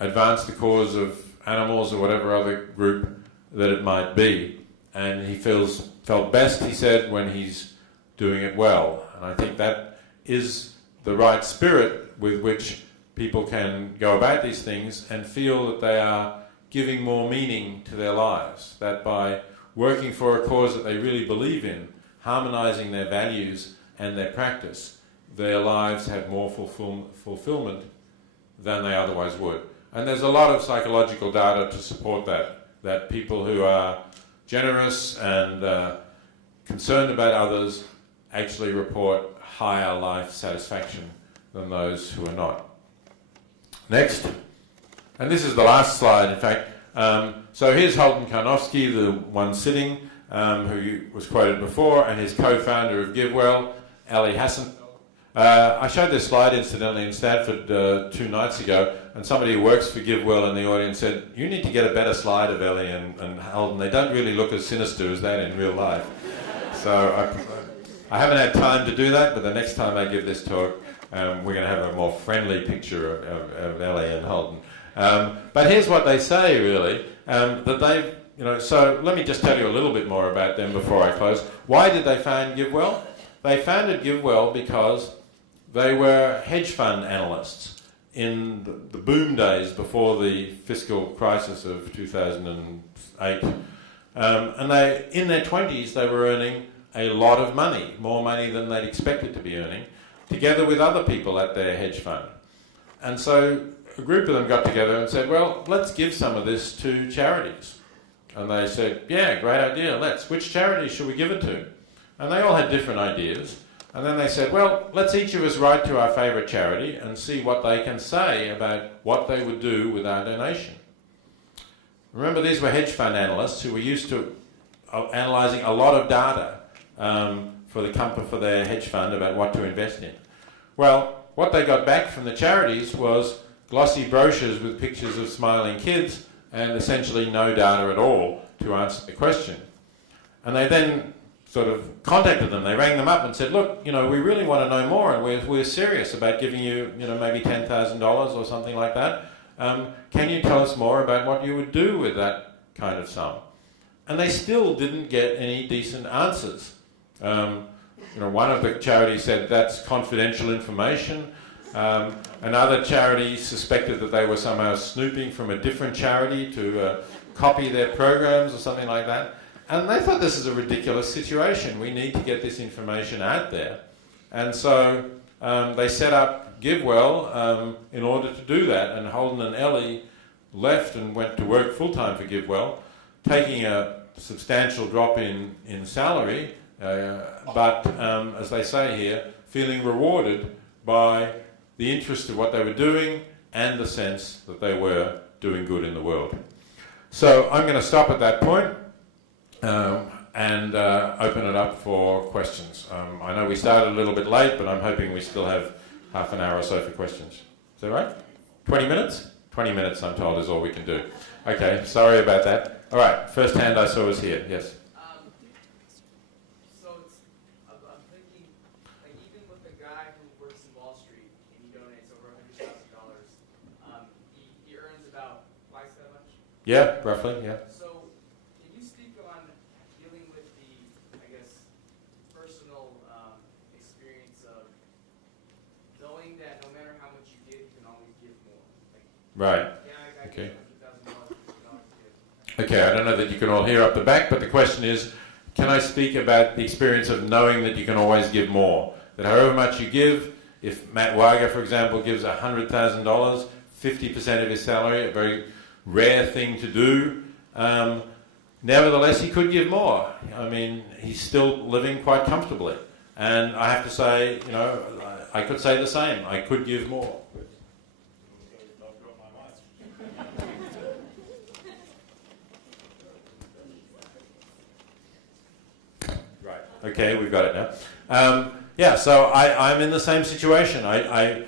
advance the cause of animals or whatever other group that it might be. And he felt best, he said, when he's doing it well. And I think that is the right spirit with which people can go about these things and feel that they are giving more meaning to their lives, that by working for a cause that they really believe in, harmonizing their values and their practice, their lives have more fulfillment than they otherwise would. And there's a lot of psychological data to support that people who are generous and concerned about others actually report higher life satisfaction than those who are not. Next. And this is the last slide, in fact. So here's Holden Karnofsky, the one sitting, who was quoted before, and his co-founder of GiveWell, Ali Hassan. I showed this slide, incidentally, in Stanford 2 nights ago, and somebody who works for GiveWell in the audience said, you need to get a better slide of Ellie and Holden. They don't really look as sinister as that in real life. So I haven't had time to do that, but the next time I give this talk, we're going to have a more friendly picture of Ellie and Holden. But here's what they say, really, that they've, so let me just tell you a little bit more about them before I close. Why did they found GiveWell? They founded GiveWell because they were hedge fund analysts in the boom days before the fiscal crisis of 2008. And they, in their 20s, they were earning a lot of money, more money than they'd expected to be earning, together with other people at their hedge fund. And so a group of them got together and said, well, let's give some of this to charities. And they said, yeah, great idea, let's. Which charities should we give it to? And they all had different ideas. And then they said, well, let's each of us write to our favourite charity and see what they can say about what they would do with our donation. Remember, these were hedge fund analysts who were used to analysing a lot of data for their hedge fund about what to invest in. Well, what they got back from the charities was glossy brochures with pictures of smiling kids and essentially no data at all to answer the question. And they then sort of contacted them. They rang them up and said, look, we really want to know more, and we're serious about giving you, maybe $10,000 or something like that. Can you tell us more about what you would do with that kind of sum? And they still didn't get any decent answers. One of the charities said that's confidential information. Another charity suspected that they were somehow snooping from a different charity to copy their programs or something like that. And they thought, this is a ridiculous situation. We need to get this information out there. And so they set up GiveWell in order to do that. And Holden and Ellie left and went to work full-time for GiveWell, taking a substantial drop in salary, but as they say here, feeling rewarded by the interest of what they were doing and the sense that they were doing good in the world. So I'm going to stop at that point and open it up for questions. I know we started a little bit late, but I'm hoping we still have half an hour or so for questions. Is that right? 20 minutes? 20 minutes, I'm told, is all we can do. Okay, sorry about that. All right, first hand I saw was here. Yes? So I'm thinking, like, even with the guy who works in Wall Street and he donates over $100,000, he earns about twice that much? Yeah, roughly, yeah. So can you speak on dealing with the, I guess, personal experience of knowing that no matter how much you give, you can always give more? Like, Right. yeah, I Okay. give $100,000, you can always give. Okay, I don't know that you can all hear up the back, but the question is, can I speak about the experience of knowing that you can always give more? That however much you give, if Matt Weiger, for example, gives $100,000, 50% of his salary, a very rare thing to do, nevertheless he could give more. I mean, he's still living quite comfortably. And I have to say, I could say the same. I could give more. Right. Okay, we've got it now. Yeah, so I'm in the same situation. I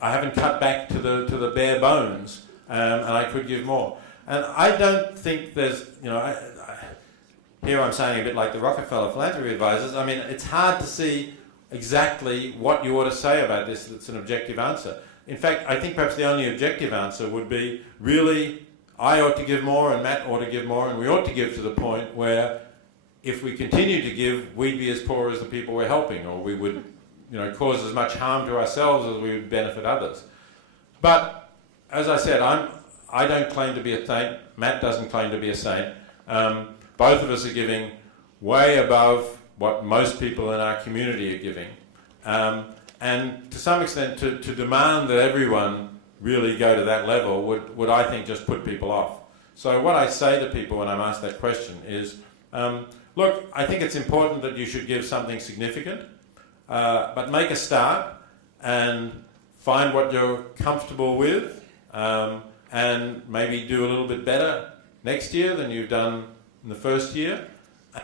haven't cut back to the bare bones, and I could give more. And I don't think there's, here I'm saying a bit like the Rockefeller philanthropy advisors. I mean, it's hard to see exactly what you ought to say about this that's an objective answer. In fact, I think perhaps the only objective answer would be, really, I ought to give more and Matt ought to give more, and we ought to give to the point where if we continue to give, we'd be as poor as the people we're helping, or we would cause as much harm to ourselves as we would benefit others. But, as I said, I don't claim to be a saint. Matt doesn't claim to be a saint. Both of us are giving way above what most people in our community are giving. And to some extent, to demand that everyone really go to that level would I think, just put people off. So what I say to people when I'm asked that question is, look, I think it's important that you should give something significant, but make a start and find what you're comfortable with, and maybe do a little bit better next year than you've done in the first year,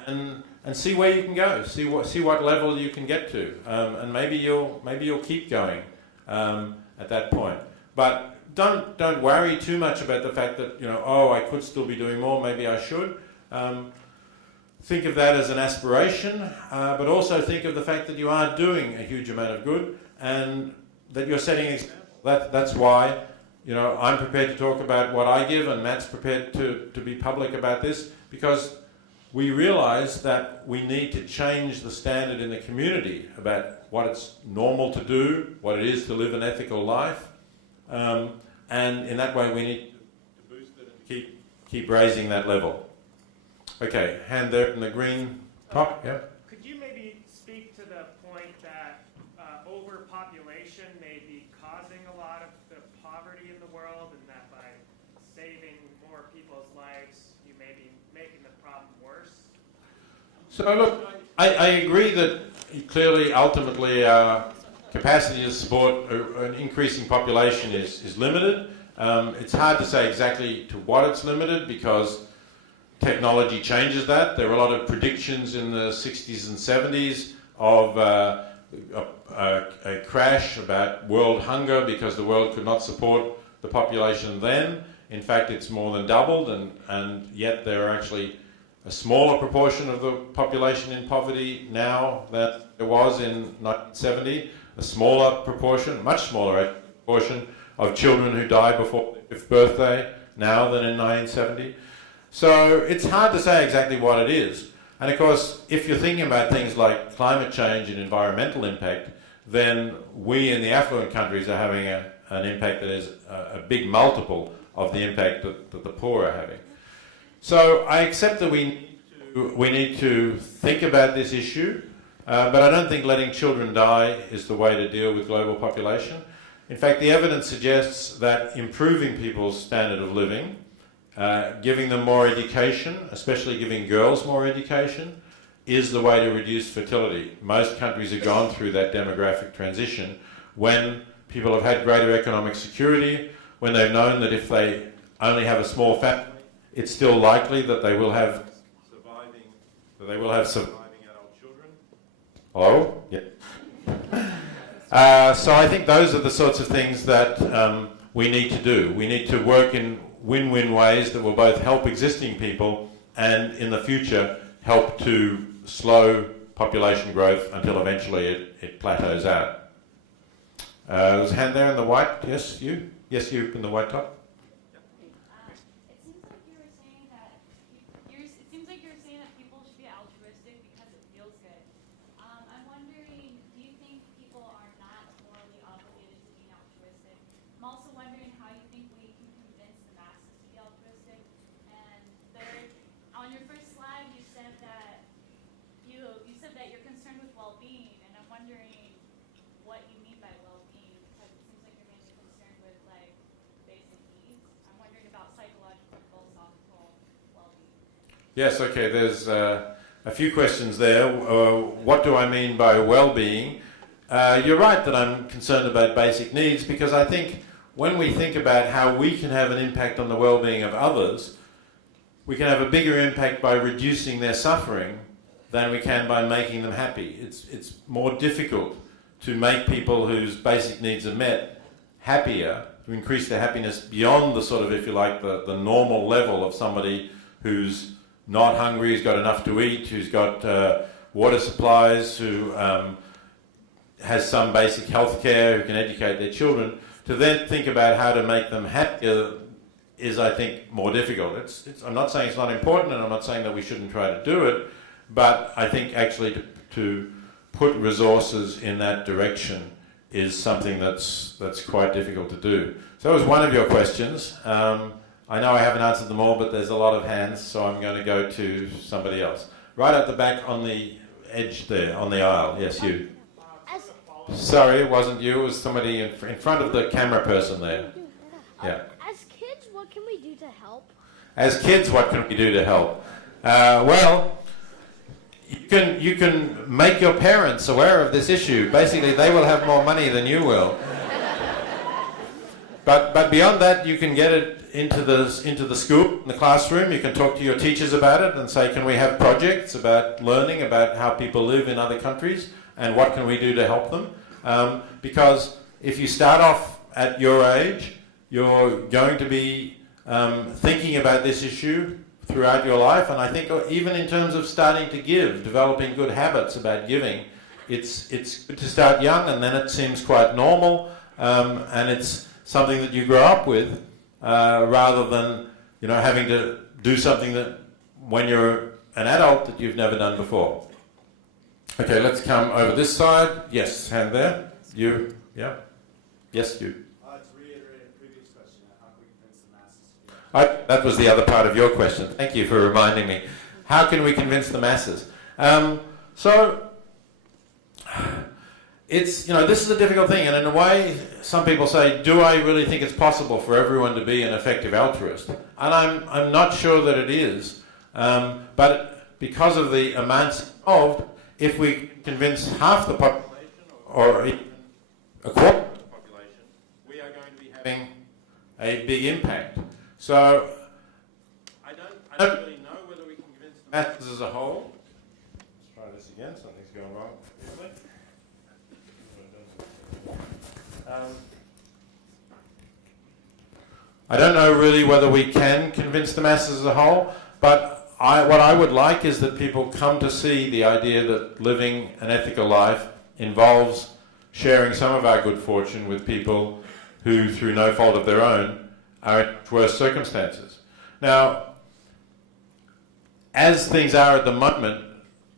and see where you can go. See what level you can get to, and maybe you'll keep going at that point. But don't worry too much about the fact that I could still be doing more. Maybe I should. Think of that as an aspiration, but also think of the fact that you are doing a huge amount of good, and that you're setting an example. That's why I'm prepared to talk about what I give, and Matt's prepared to be public about this, because we realise that we need to change the standard in the community about what it's normal to do, what it is to live an ethical life, and in that way we need to boost it and keep raising that level. Okay, hand there in the green top. Yeah. Could you maybe speak to the point that overpopulation may be causing a lot of the poverty in the world, and that by saving more people's lives, you may be making the problem worse? So look, I agree that clearly, ultimately, our capacity to support an increasing population is limited. It's hard to say exactly to what it's limited, because technology changes that. There were a lot of predictions in the 60s and 70s of a crash about world hunger because the world could not support the population then. In fact, it's more than doubled, and yet there are actually a smaller proportion of the population in poverty now than there was in 1970. A smaller proportion, much smaller proportion of children who die before their 5th birthday now than in 1970. So it's hard to say exactly what it is. And of course, if you're thinking about things like climate change and environmental impact, then we in the affluent countries are having an impact that is a big multiple of the impact that the poor are having. So I accept that we need to think about this issue, but I don't think letting children die is the way to deal with global population. In fact, the evidence suggests that improving people's standard of living, giving them more education, especially giving girls more education, is the way to reduce fertility. Most countries have gone through that demographic transition when people have had greater economic security, when they've known that if they only have a small family, it's still likely that they will have surviving adult children. Hello? Yeah. So I think those are the sorts of things that we need to do. We need to work in win-win ways that will both help existing people and in the future help to slow population growth until eventually it plateaus out. There's a hand there in the white. Yes, you? Yes, you in the white top. It seems like you're saying that people should be altruistic because it feels good. I'm wondering, do you think people are not morally obligated to being altruistic? I'm also wondering how you think we can convince the masses to be altruistic. And third, on your first slide, you said that you're concerned with well-being, and I'm wondering what you mean by well-being, because it seems like you're mainly concerned with like basic needs. I'm wondering about psychological and philosophical well-being. Yes, okay, there's a few questions there. What do I mean by well-being? you're right that I'm concerned about basic needs, because I think when we think about how we can have an impact on the well-being of others, we can have a bigger impact by reducing their suffering than we can by making them happy. It's more difficult to make people whose basic needs are met happier, to increase their happiness beyond the sort of, if you like, the normal level of somebody who's not hungry, who's got enough to eat, who's got water supplies, who has some basic health care, who can educate their children. To then think about how to make them happier is, I think, more difficult. I'm not saying it's not important, and I'm not saying that we shouldn't try to do it, but I think actually to put resources in that direction is something that's quite difficult to do. So that was one of your questions. I know I haven't answered them all, but there's a lot of hands, so I'm going to go to somebody else. Right at the back on the edge there, on the aisle. Yes, you. Sorry, it wasn't you. It was somebody in front of the camera person there. Yeah. As kids, what can we do to help? As kids, what can we do to help? Well, you can make your parents aware of this issue. Basically, they will have more money than you will. But beyond that, you can get it into the school, in the classroom. You can talk to your teachers about it and say, can we have projects about learning about how people live in other countries and what can we do to help them? Because if you start off at your age, you're going to be thinking about this issue throughout your life, and I think even in terms of starting to give, developing good habits about giving, it's good to start young, and then it seems quite normal, and it's something that you grow up with, rather than having to do something that when you're an adult that you've never done before. Okay, let's come over this side. Yes, hand there. You, yeah. Yes, you. To reiterate a previous question, how can we convince the masses? That was the other part of your question. Thank you for reminding me. How can we convince the masses? So, it's, this is a difficult thing, and in a way, some people say, do I really think it's possible for everyone to be an effective altruist? And I'm not sure that it is. But because of the amounts involved, if we convince half the population, or even a quarter of the population, we are going to be having a big impact. So I don't really know whether we can convince the masses as a whole. Let's try this again. Something's going wrong. I don't know really whether we can convince the masses as a whole, but what I would like is that people come to see the idea that living an ethical life involves sharing some of our good fortune with people who, through no fault of their own, are in worse circumstances. Now, as things are at the moment,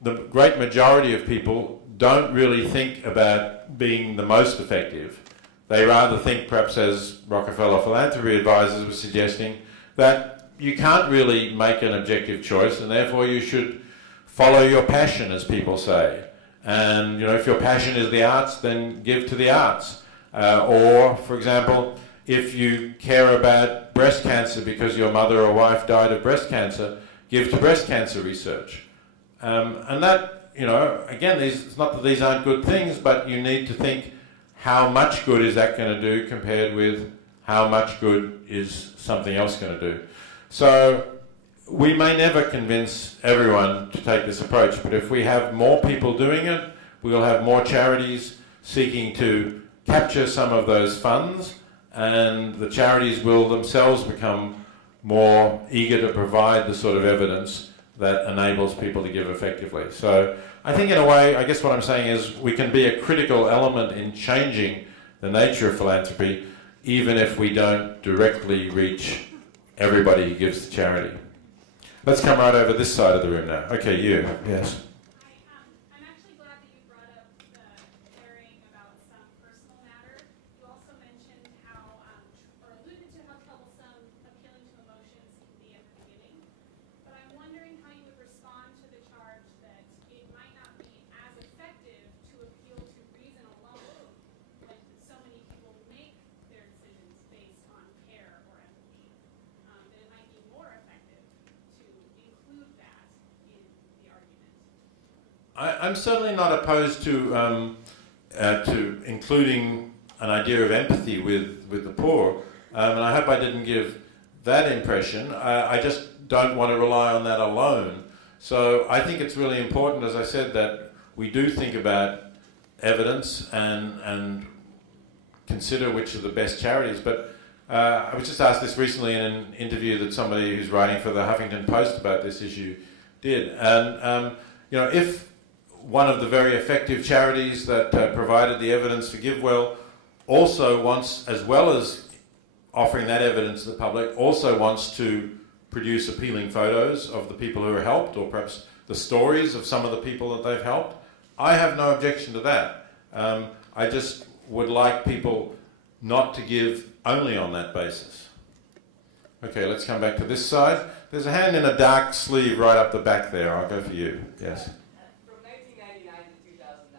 the great majority of people don't really think about being the most effective. They rather think, perhaps as Rockefeller philanthropy advisors were suggesting, that you can't really make an objective choice, and therefore you should follow your passion, as people say. And if your passion is the arts, then give to the arts. Or, for example, if you care about breast cancer because your mother or wife died of breast cancer, give to breast cancer research. And that, again, it's not that these aren't good things, but you need to think, how much good is that going to do compared with how much good is something else going to do? So we may never convince everyone to take this approach, but if we have more people doing it, we'll have more charities seeking to capture some of those funds, and the charities will themselves become more eager to provide the sort of evidence that enables people to give effectively. So I think in a way, I guess what I'm saying is we can be a critical element in changing the nature of philanthropy, even if we don't directly reach everybody who gives to charity. Let's come right over this side of the room now. Okay, you. Yes. I'm actually glad that you brought up the caring about some personal matter. You also mentioned how, or alluded to how troublesome appealing to emotions can be at the beginning. But I'm wondering how you would respond to the charge that it might not be as effective to appeal to reason alone when so many people make their decisions based on care or empathy. That it might be more effective to include that in the argument. I'm certainly not opposed to to including an idea of empathy with the poor, and I hope I didn't give that impression. I just don't want to rely on that alone. So I think it's really important, as I said, that we do think about evidence and consider which are the best charities. But I was just asked this recently in an interview that somebody who's writing for the Huffington Post about this issue did. And if one of the very effective charities that provided the evidence for GiveWell also wants, as well as offering that evidence to the public, also wants to produce appealing photos of the people who are helped, or perhaps the stories of some of the people that they've helped, I have no objection to that. I just would like people not to give only on that basis. Okay, let's come back to this side. There's a hand in a dark sleeve right up the back there. I'll go for you. Yes. From 1999 to 2009,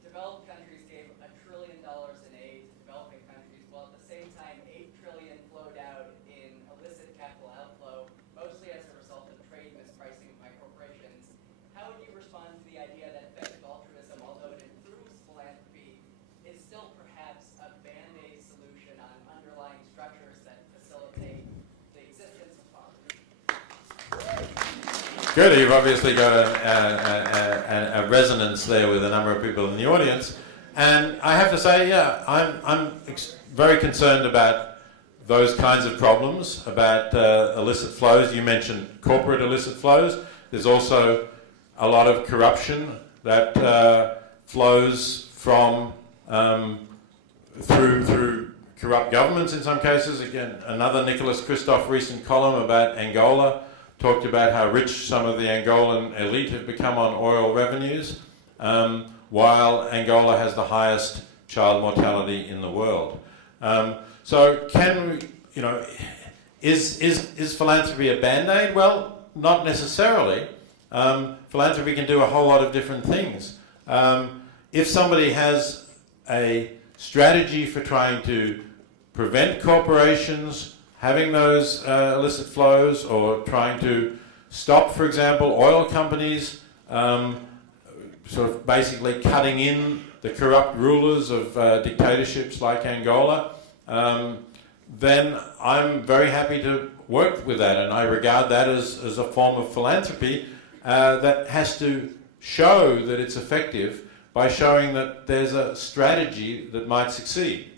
developed countries gave $1 trillion in aid to developing countries, while at the same time $8 trillion flowed out in illicit capital outflow, mostly as a result of trade mispricing by corporations. How would you respond to the idea that effective altruism, although it improves philanthropy, is still perhaps a band-aid solution on underlying structures that facilitate the existence of poverty? Good, you've obviously got a resonance there with a number of people in the audience. And I have to say, yeah, I'm very concerned about those kinds of problems, about illicit flows. You mentioned corporate illicit flows. There's also a lot of corruption that flows from through corrupt governments in some cases. Again, another Nicholas Kristof recent column about Angola talked about how rich some of the Angolan elite have become on oil revenues, while Angola has the highest child mortality in the world. So can we, is philanthropy a band-aid? Well, not necessarily. Philanthropy can do a whole lot of different things. If somebody has a strategy for trying to prevent corporations having those illicit flows, or trying to stop, for example, oil companies sort of basically cutting in the corrupt rulers of dictatorships like Angola, then I'm very happy to work with that, and I regard that as a form of philanthropy that has to show that it's effective by showing that there's a strategy that might succeed.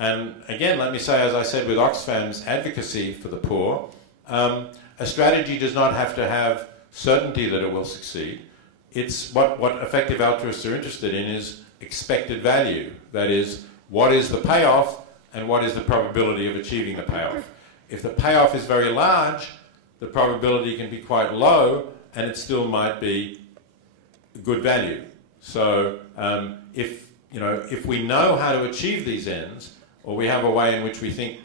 And again, let me say, as I said with Oxfam's advocacy for the poor, a strategy does not have to have certainty that it will succeed. It's what effective altruists are interested in is expected value. That is, what is the payoff and what is the probability of achieving the payoff. If the payoff is very large, the probability can be quite low, and it still might be good value. So if we know how to achieve these ends, or we have a way in which we think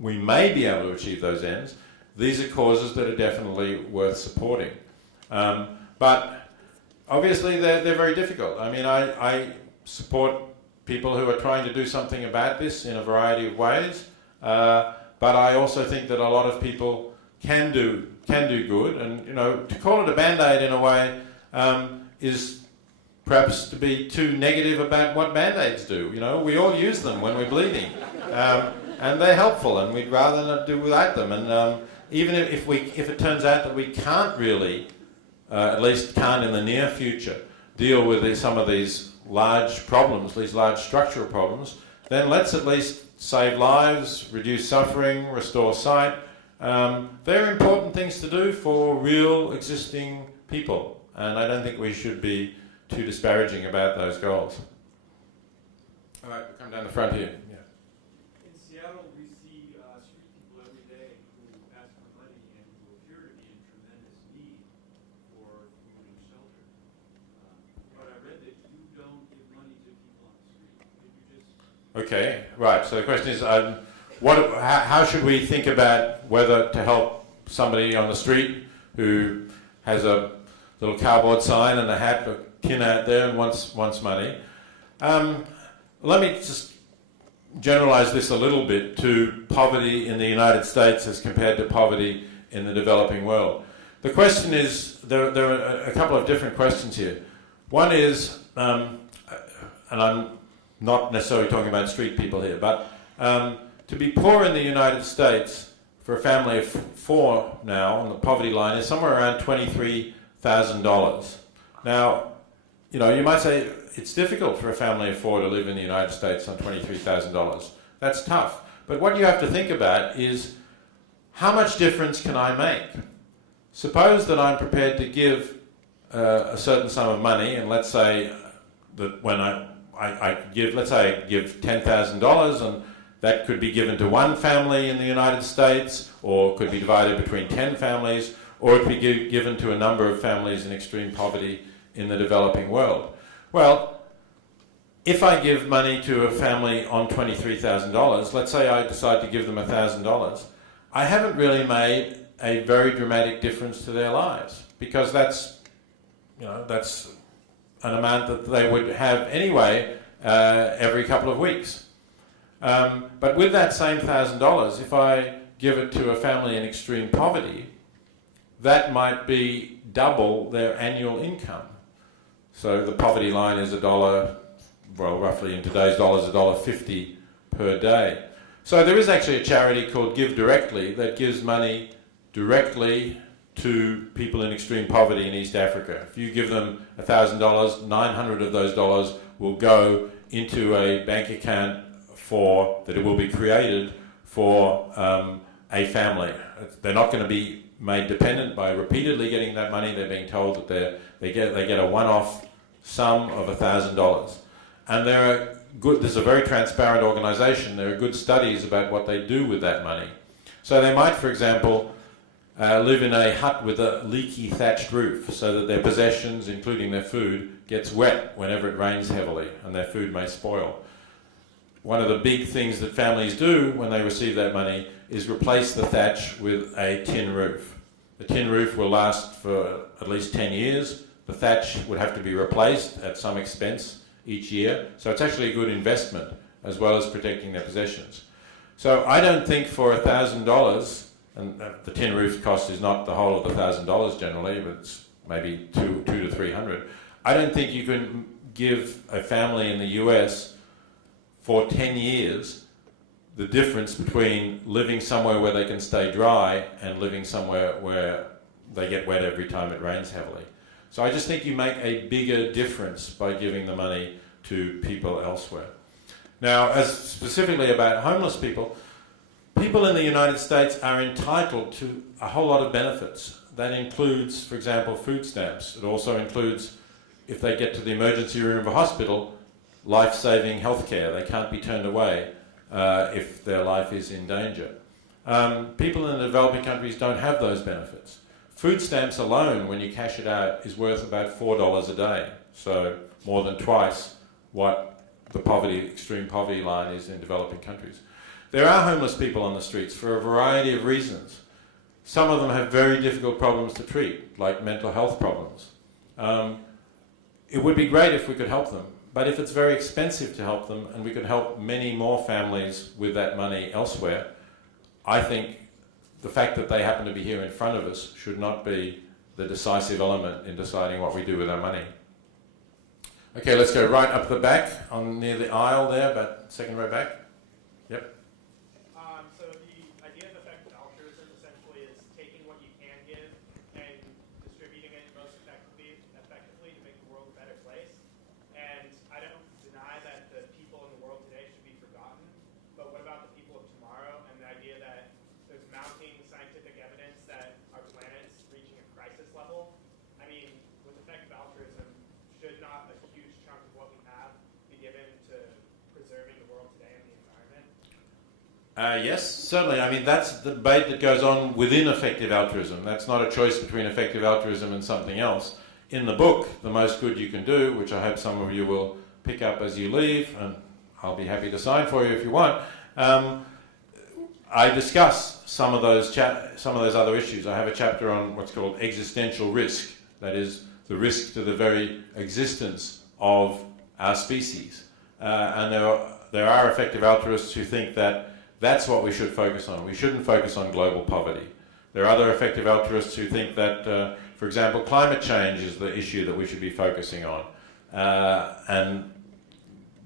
we may be able to achieve those ends, these are causes that are definitely worth supporting. But obviously they're very difficult. I mean, I support people who are trying to do something about this in a variety of ways, but I also think that a lot of people can do good, and to call it a band-aid in a way is perhaps to be too negative about what band-aids do. We all use them when we're bleeding, and they're helpful, and we'd rather not do without them. And even if it turns out that we can't really, at least can't in the near future, deal with some of these large problems, these large structural problems, then let's at least save lives, reduce suffering, restore sight. They're important things to do for real existing people, and I don't think we should be too disparaging about those goals. All right, we'll come down the front here. Yeah. In Seattle, we see street people every day who ask for money and who appear to be in tremendous need for food and shelter. But I read that you don't give money to people on the street. Could you just... Okay, right. So the question is, how should we think about whether to help somebody on the street who has a little cardboard sign and a hat, a tin out there, and wants money? Let me just generalize this a little bit to poverty in the United States as compared to poverty in the developing world. The question is, there are a couple of different questions here. One is, and I'm not necessarily talking about street people here, but to be poor in the United States for a family of 4 now on the poverty line is somewhere around $23,000. Now, you know, you might say it's difficult for a family of 4 to live in the United States on $23,000. That's tough. But what you have to think about is, how much difference can I make? Suppose that I'm prepared to give a certain sum of money, and let's say that when I give, let's say I give $10,000, and that could be given to one family in the United States, or could be divided between 10 families, or it could be given to a number of families in extreme poverty in the developing world. Well, if I give money to a family on $23,000, let's say I decide to give them $1,000, I haven't really made a very dramatic difference to their lives, because that's, you know, that's an amount that they would have anyway every couple of weeks. But with that same $1,000, if I give it to a family in extreme poverty, that might be double their annual income. So the poverty line is $1, well, roughly in today's dollars, $1.50 per day. So there is actually a charity called Give Directly that gives money directly to people in extreme poverty in East Africa. If you give them $1,000, 900 of those dollars will go into a bank account that it will be created for a family. They're not going to be made dependent by repeatedly getting that money. They're being told that they get a one-off sum of $1,000. And this is a very transparent organization. There are good studies about what they do with that money. So they might, for example, live in a hut with a leaky thatched roof, so that their possessions, including their food, gets wet whenever it rains heavily, and their food may spoil. One of the big things that families do when they receive that money is replace the thatch with a tin roof. The tin roof will last for at least 10 years. The thatch would have to be replaced at some expense each year. So it's actually a good investment, as well as protecting their possessions. So I don't think for $1,000, and the tin roof cost is not the whole of the $1,000 generally, but it's maybe $200 to $300. I don't think you can give a family in the US for 10 years the difference between living somewhere where they can stay dry and living somewhere where they get wet every time it rains heavily. So I just think you make a bigger difference by giving the money to people elsewhere. Now, as specifically about homeless people, people in the United States are entitled to a whole lot of benefits. That includes, for example, food stamps. It also includes, if they get to the emergency room of a hospital, life-saving healthcare. They can't be turned away if their life is in danger. People in the developing countries don't have those benefits. Food stamps alone, when you cash it out, is worth about $4 a day, so more than twice what the extreme poverty line is in developing countries. There are homeless people on the streets for a variety of reasons. Some of them have very difficult problems to treat, like mental health problems. It would be great if we could help them. But if it's very expensive to help them, and we could help many more families with that money elsewhere, I think the fact that they happen to be here in front of us should not be the decisive element in deciding what we do with our money. Okay, let's go right up the back, near the aisle there, about second row back. Yep. So the idea of effective altruism essentially is taking what you can give and distributing it most effectively to make the world a better place. And I don't deny that the people in the world today should be forgotten, but what about the people of tomorrow and the idea that there's mounting scientific evidence that our planet's reaching a crisis level? I mean, with effective altruism, should not a huge chunk of what we have be given to preserving the world today and the environment? Yes, certainly. I mean, that's the debate that goes on within effective altruism. That's not a choice between effective altruism and something else. In the book, The Most Good You Can Do, which I hope some of you will pick up as you leave, and I'll be happy to sign for you if you want, I discuss some of those other issues. I have a chapter on what's called existential risk, that is, the risk to the very existence of our species. And there are effective altruists who think that that's what we should focus on. We shouldn't focus on global poverty. There are other effective altruists who think that, for example, climate change is the issue that we should be focusing on. And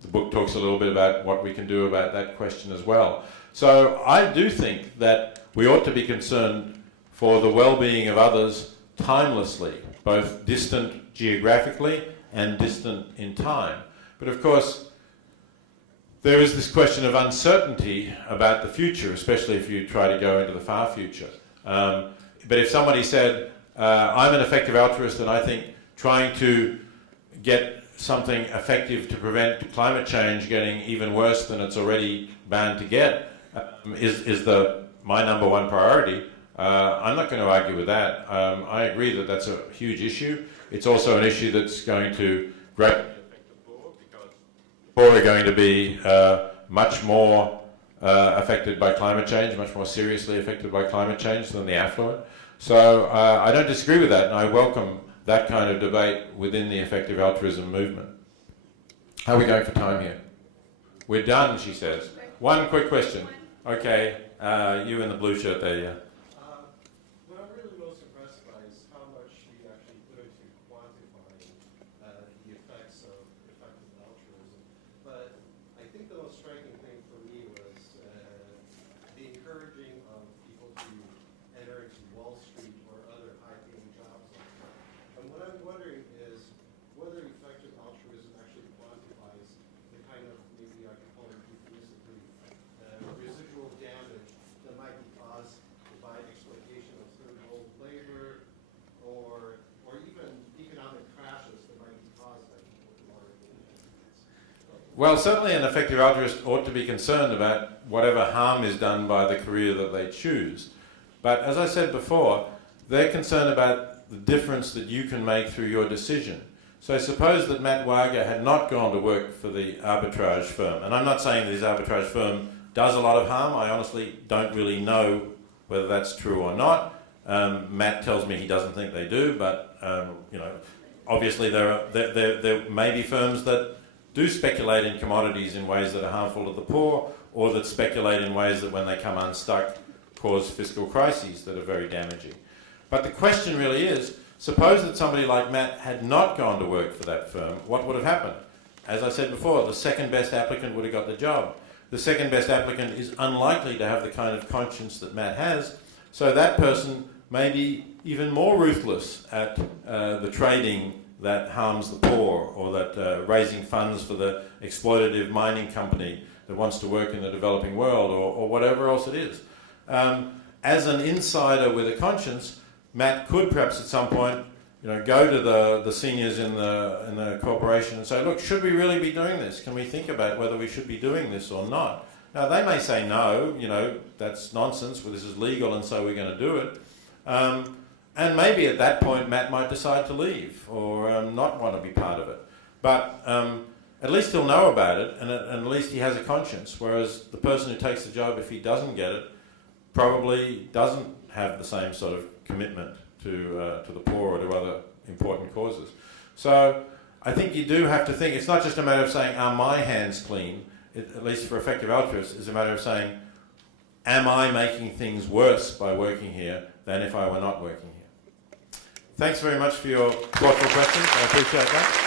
the book talks a little bit about what we can do about that question as well. So I do think that we ought to be concerned for the well-being of others timelessly, both distant geographically and distant in time. But of course, there is this question of uncertainty about the future, especially if you try to go into the far future. But if somebody said, I'm an effective altruist and I think trying to get something effective to prevent climate change getting even worse than it's already bound to get is my number one priority, I'm not going to argue with that. I agree that that's a huge issue. It's also an issue that's going to greatly affect the poor, because the poor are going to be much more affected by climate change, much more seriously affected by climate change than the affluent. So I don't disagree with that, and I welcome that kind of debate within the effective altruism movement. How are we going for time here? We're done, she says. One quick question. Okay, you in the blue shirt there, yeah. What I'm really most impressed by is how much she actually put into quantifying the effects of effective altruism. But I think the most striking thing for me was the encouraging of people to enter into Wall Street or other high-paying jobs like that. And what I'm wondering is whether effective altruism actually quantifies the kind of, maybe I could call it euphemistically, residual damage that might be caused by exploitation of third-world labor, or even economic crashes that might be caused by people who are in. Well, certainly an effective altruist ought to be concerned about whatever harm is done by the career that they choose. But as I said before, they're concerned about the difference that you can make through your decision. So suppose that Matt Wager had not gone to work for the arbitrage firm. And I'm not saying that his arbitrage firm does a lot of harm. I honestly don't really know whether that's true or not. Matt tells me he doesn't think they do, but obviously there may be firms that do speculate in commodities in ways that are harmful to the poor, or that speculate in ways that, when they come unstuck, cause fiscal crises that are very damaging. But the question really is, suppose that somebody like Matt had not gone to work for that firm, what would have happened? As I said before, the second best applicant would have got the job. The second best applicant is unlikely to have the kind of conscience that Matt has, so that person may be even more ruthless at the trading that harms the poor, or that raising funds for the exploitative mining company that wants to work in the developing world, or whatever else it is. As an insider with a conscience, Matt could perhaps at some point go to the seniors in the corporation and say, look, should we really be doing this? Can we think about whether we should be doing this or not? Now, they may say no, that's nonsense, well, this is legal and so we're going to do it. And maybe at that point Matt might decide to leave or not want to be part of it. But at least he'll know about it, and at least he has a conscience, whereas the person who takes the job, if he doesn't get it, probably doesn't have the same sort of commitment to the poor or to other important causes. So I think you do have to think, it's not just a matter of saying, are my hands clean? At least for effective altruists, it's a matter of saying, am I making things worse by working here than if I were not working here? Thanks very much for your thoughtful questions. I appreciate that.